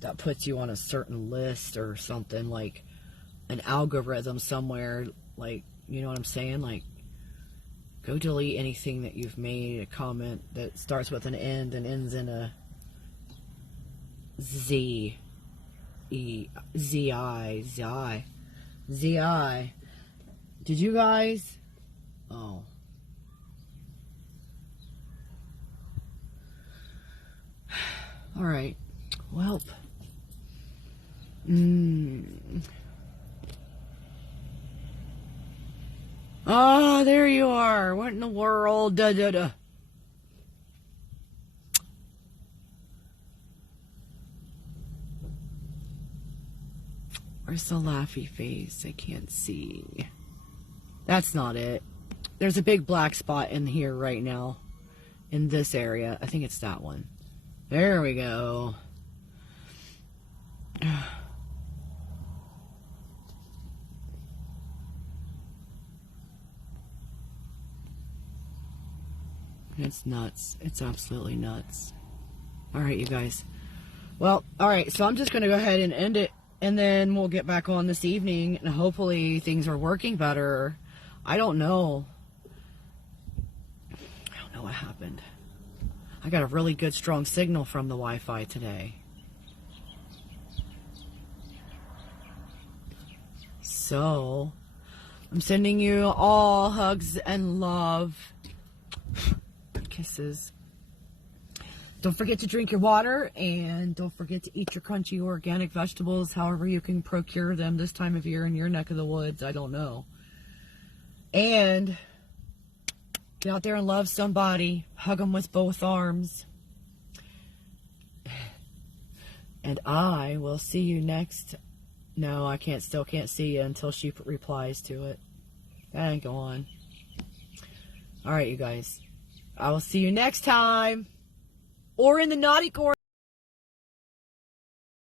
that puts you on a certain list or something, like an algorithm somewhere, like, you know what I'm saying? Like, Go delete anything that you've made, a comment that starts with an N and ends in a Z. Z-I. Did you guys? Oh. All right. Welp. Oh, there you are. What in the world? Da. Where's the laughy face? I can't see. That's not it. There's a big black spot in here right now. In this area. I think it's that one. There we go. It's nuts. It's absolutely nuts. All right, you guys. Well, all right. So I'm just going to go ahead and end it. And then we'll get back on this evening. And hopefully things are working better. I don't know. I don't know what happened. I got a really good strong signal from the Wi-Fi today. So, I'm sending you all hugs and love. Kisses. Don't forget to drink your water, and don't forget to eat your crunchy organic vegetables, however you can procure them this time of year in your neck of the woods. I don't know. And get out there and love somebody. Hug them with both arms. And I will see you next. No, I still can't see you until she replies to it. That ain't go on. All right, you guys. I will see you next time. Or in the naughty corner.